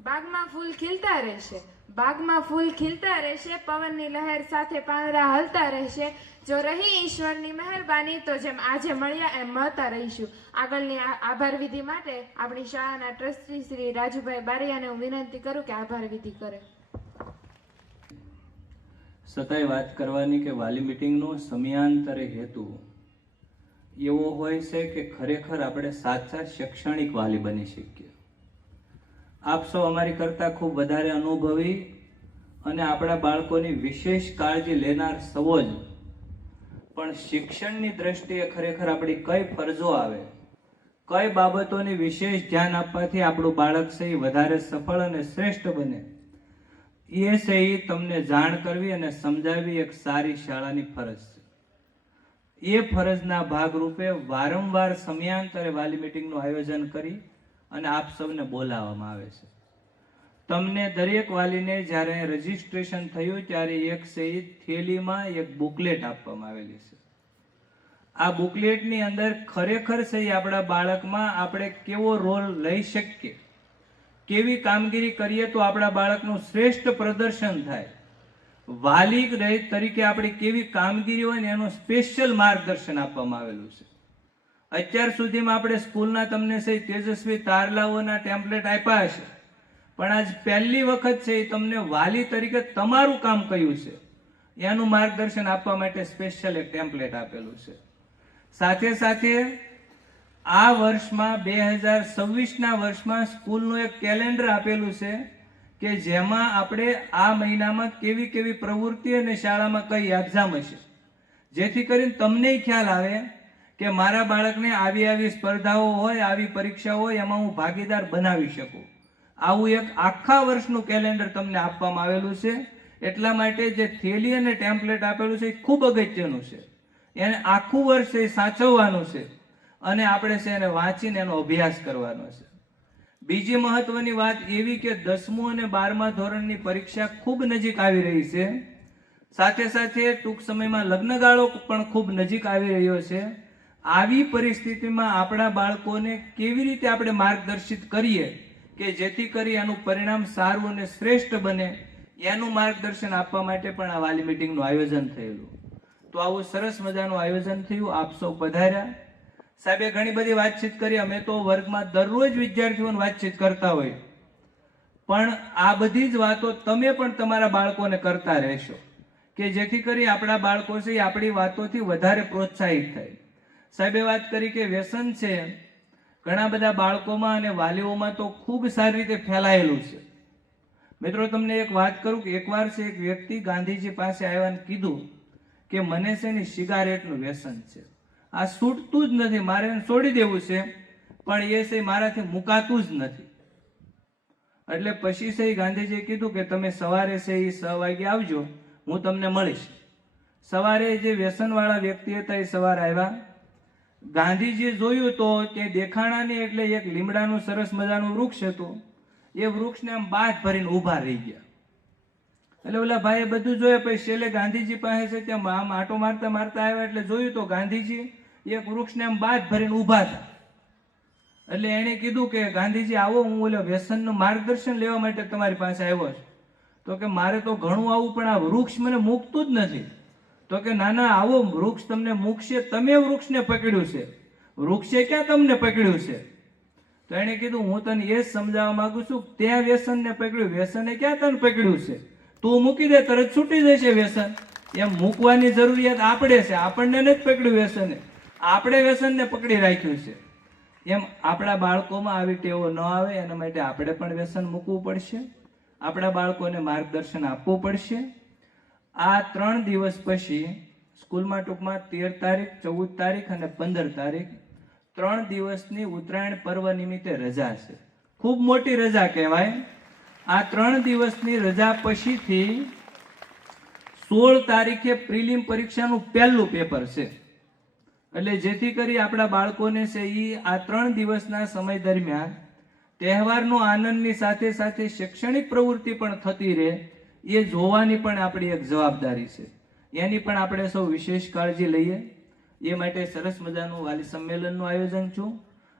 બાગમાં ફૂલ ખીલતા રહેશે, બાગમાં ફૂલ ખીલતા રહેશે, પવનની લહેર સાથે પાંદડા હલતા રહેશે. જો રહી ઈશ્વરની મહેરબાની તો જેમ આજે મળ્યા એમ મળતા રહીશું. આગળની આભાર વિધિ માટે આપણી શાળાના ટ્રસ્ટી શ્રી રાજુભાઈ બારિયાને હું વિનંતી કરું કે આભાર વિધિ કરે. છતાંય વાત કરવાની કે વાલી મીટિંગનો સમયાંતરે હેતુ એવો હોય છે કે ખરેખર આપણે સાચા શૈક્ષણિક વાલી બની શકીએ. આપ સૌ અમારી કરતા ખૂબ વધારે અનુભવી અને આપણા બાળકોની વિશેષ કાળજી લેનાર સૌ જ, પણ શિક્ષણની દ્રષ્ટિએ ખરેખર આપણી કઈ ફરજો આવે, કઈ બાબતોની વિશેષ ધ્યાન આપવાથી આપણું બાળક છે એ વધારે સફળ અને શ્રેષ્ઠ બને, એ છે એ તમને જાણ કરવી અને સમજાવવી એક સારી શાળાની ફરજ છે. એ ફરજના ભાગરૂપે વારંવાર સમયાંતરે વાલી મીટિંગનું આયોજન કરી અને આપ સૌને બોલાવવામાં આવે છે. તમને દરેક વાલીને જ્યારે રજીસ્ટ્રેશન થયું ત્યારે એક છે એ થેલીમાં એક બુકલેટ આપવામાં આવેલી છે. આ બુકલેટની અંદર ખરેખર છે એ આપણા બાળકમાં આપણે કેવો રોલ લઈ શકીએ, કેવી કામગીરી કરીએ તો આપણા બાળકનું શ્રેષ્ઠ પ્રદર્શન થાય, વાલી તરીકે આપણી કેવી કામગીરી હોય ને એનું સ્પેશિયલ માર્ગદર્શન આપવામાં આવેલું છે. અત્યાર સુધીમાં આપણે સ્કૂલના તમને છે તેજસ્વી તારલાઓના ટેમ્પલેટ આપ્યા હશે, પણ આજ પહેલી વખત છે એ તમને વાલી તરીકે તમારું કામ કયું છે એનું માર્ગદર્શન આપવા માટે સ્પેશિયલ એક ટેમ્પલેટ આપેલું છે. સાથે સાથે આ વર્ષમાં 2026ના વર્ષમાં સ્કૂલનું એક કેલેન્ડર આપેલું છે કે જેમાં આપણે આ મહિનામાં કેવી કેવી પ્રવૃત્તિ અને શાળામાં કઈ એક્ઝામ હશે, જેથી કરીને તમને ખ્યાલ આવે કે મારા બાળકને આવી સ્પર્ધાઓ હોય, આવી પરીક્ષાઓ હોય, એમાં હું ભાગીદાર બનાવી શકું. આવું એક આખા વર્ષનું કેલેન્ડર તમને આપવામાં આવેલું છે. એટલા માટે જે થેલી અને ટેમ્પલેટ આપેલું છે એ ખૂબ અગત્યનું છે. એને આખું વર્ષ એ સાચવવાનું છે અને આપણે છે એને વાંચીને એનો અભ્યાસ કરવાનો છે. બીજી મહત્વની વાત એવી કે 10મું અને 12મા ધોરણની પરીક્ષા ખૂબ નજીક આવી રહી છે. સાથે સાથે ટૂંક સમયમાં લગ્નગાળો પણ ખૂબ નજીક આવી રહ્યો છે. આવી પરિસ્થિતિમાં આપણા બાળકોને કેવી રીતે આપણે માર્ગદર્શિત કરીએ કે જેથી કરી એનું પરિણામ સારું અને શ્રેષ્ઠ બને, એનું માર્ગદર્શન આપવા માટે પણ આ વાલી મીટિંગનું આયોજન થયેલું. તો આવું સરસ મજાનું આયોજન થયું. આપ સૌ પધાર્યા. સાહેબે ઘણી બધી વાતચીત કરી. અમે તો વર્ગમાં દરરોજ વિદ્યાર્થીઓને વાતચીત કરતા હોય, પણ આ બધી જ વાતો તમે પણ તમારા બાળકોને કરતા રહેશો કે જેથી કરી આપણા બાળકો છે આપણી વાતોથી વધારે પ્રોત્સાહિત થાય. સાહેબે વાત કરી કે વ્યસન છે ઘણા બધા બાળકોમાં અને વાલીઓમાં તો ખૂબ સારી રીતે ફેલાયેલું છે. મિત્રો તમને એક વાત કરું કે એકવાર છે એક વ્યક્તિ ગાંધીજી પાસે આવ્યા અને કીધું કે મને છે ને સિગારેટનું વ્યસન છે, આ છૂટતું જ નથી, મારે એને છોડી દેવું છે, પણ એ છે મારાથી મુકાતું જ નથી. એટલે પછી છે ગાંધીજીએ કીધું કે તમે સવારે છે એ 6 વાગે આવજો, હું તમને મળીશ. સવારે જે વ્યસનવાળા વ્યક્તિ હતા એ સવારે આવ્યા. ગાંધીજીએ જોયું તો કે દેખાણા નહીં એટલે એક લીમડાનું સરસ મજાનું વૃક્ષ હતું. એ વૃક્ષને આમ બાજ ભરીને ઊભા રહી ગયા. એટલે ઓલા ભાઈએ બધું જોયા, પછી છેલ્લે ગાંધીજી પાસે છે ત્યાં આમ આંટો મારતા મારતા આવ્યા એટલે જોયું તો ગાંધીજી એક વૃક્ષને આમ બાજ ભરીને ઊભા હતા. એટલે એને કીધું કે ગાંધીજી આવો, હું ઓલા વ્યસનનું માર્ગદર્શન લેવા માટે તમારી પાસે આવ્યો છું. તો કે મારે તો ઘણું આવું, પણ આ વૃક્ષ મને મૂકતું જ નથી. તો કે ના ના, આવો વૃક્ષ તમને મૂકશે, તમે વૃક્ષને પકડ્યું છે, વૃક્ષે ક્યાં તમને પકડ્યું છે. તો એને કીધું હું તને એ જ સમજાવવા માંગુ છું, ત્યાં વ્યસનને પકડ્યું, વ્યસને ક્યાં તને પકડ્યું છે, તું મૂકી દે તરત છૂટી જશે વ્યસન. એમ મૂકવાની જરૂરિયાત આપણે છે, આપણને નથી પકડ્યું વ્યસને, આપણે વ્યસનને પકડી રાખ્યું છે. એમ આપણા બાળકોમાં આવી ટેવો ન આવે એના માટે આપણે પણ વ્યસન મૂકવું પડશે, આપણા બાળકોને માર્ગદર્શન આપવું પડશે. આ 3 દિવસ પછી સ્કૂલમાં ટૂંકમાં 13 તારીખ, 14 તારીખ અને 15 તારીખ 3 દિવસની ઉત્તરાયણ પર્વ નિમિત્તે રજા છે. ખૂબ મોટી રજા કહેવાય. આ 3 દિવસની રજા પછીથી 16 તારીખે પ્રિલિમ પરીક્ષાનું પહેલું પેપર છે. એટલે જેથી કરી આપણા બાળકોને છે એ આ 3 દિવસના સમય દરમિયાન તહેવારનો આનંદની સાથે સાથે શૈક્ષણિક પ્રવૃત્તિ પણ થતી રહે એ જોવાની પણ આપણી એક જવાબદારી છે. એની પણ આપણે સૌ વિશેષ કાળજી લઈએ. એ માટે સરસ મજાનું વાલી સંમેલનનું આયોજન છું.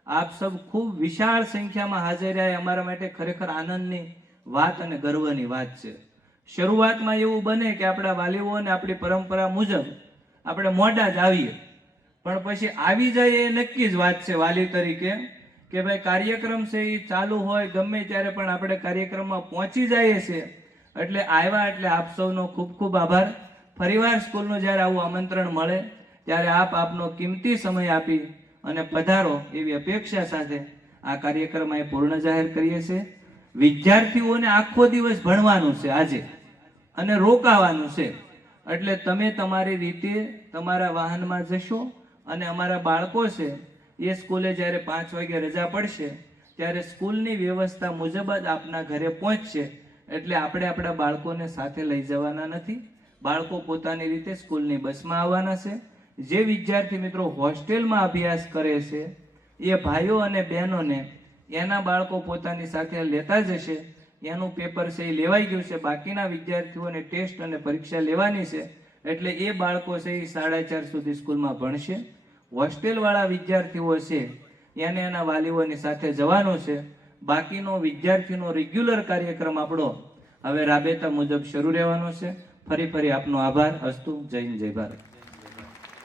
આપ સૌ ખૂબ વિશાળ સંખ્યામાં હાજર રહ્યા, અમારા માટે ખરેખર આનંદની વાત અને ગર્વની વાત છે. શરૂઆતમાં એવું બને કે આપણા વાલીઓ અને આપણી પરંપરા મુજબ આપણે મોડા જ આવીએ, પણ પછી આવી જાય એ નક્કી જ વાત છે વાલી તરીકે કે ભાઈ કાર્યક્રમ છે એ ચાલુ હોય ગમે ત્યારે પણ આપણે કાર્યક્રમમાં પહોંચી જઈએ છીએ. એટલે આવ્યા એટલે આપ સૌનો ખૂબ ખૂબ આભાર. ફરીવાર સ્કૂલનું જ્યારે આવું આમંત્રણ મળે ત્યારે આપ આપનો કિંમતી સમય આપી અને પધારો એવી અપેક્ષા સાથે આ કાર્યક્રમ અહીં પૂર્ણ જાહેર કરીએ છીએ. વિદ્યાર્થીઓને આખો દિવસ ભણવાનું છે આજે અને રોકાવાનું છે, એટલે તમે તમારી રીતે તમારા વાહનમાં જશો અને અમારા બાળકો છે એ સ્કૂલે જ્યારે 5 વાગે રજા પડશે ત્યારે સ્કૂલની વ્યવસ્થા મુજબ જ આપના ઘરે પહોંચશે. એટલે આપણે આપણા બાળકોને સાથે લઈ જવાના નથી. બાળકો પોતાની રીતે સ્કૂલની બસમાં આવવાના છે. જે વિદ્યાર્થી મિત્રો હોસ્ટેલમાં અભ્યાસ કરે છે એ ભાઈઓ અને બહેનોને એના બાળકો પોતાની સાથે લેતા જશે. એનું પેપર છે એ લેવાઈ ગયું છે. બાકીના વિદ્યાર્થીઓને ટેસ્ટ અને પરીક્ષા લેવાની છે, એટલે એ બાળકો છે એ 4:30 સુધી સ્કૂલમાં ભણશે. હોસ્ટેલવાળા વિદ્યાર્થીઓ છે એને એના વાલીઓની સાથે જવાનું છે. બાકીનો વિદ્યાર્થીનો રેગ્યુલર કાર્યક્રમ આપણો હવે રાબેતા મુજબ શરૂ રહેવાનો છે. ફરી આપનો આભાર. અસ્તુ. જય હિન્દ, જય ભારત.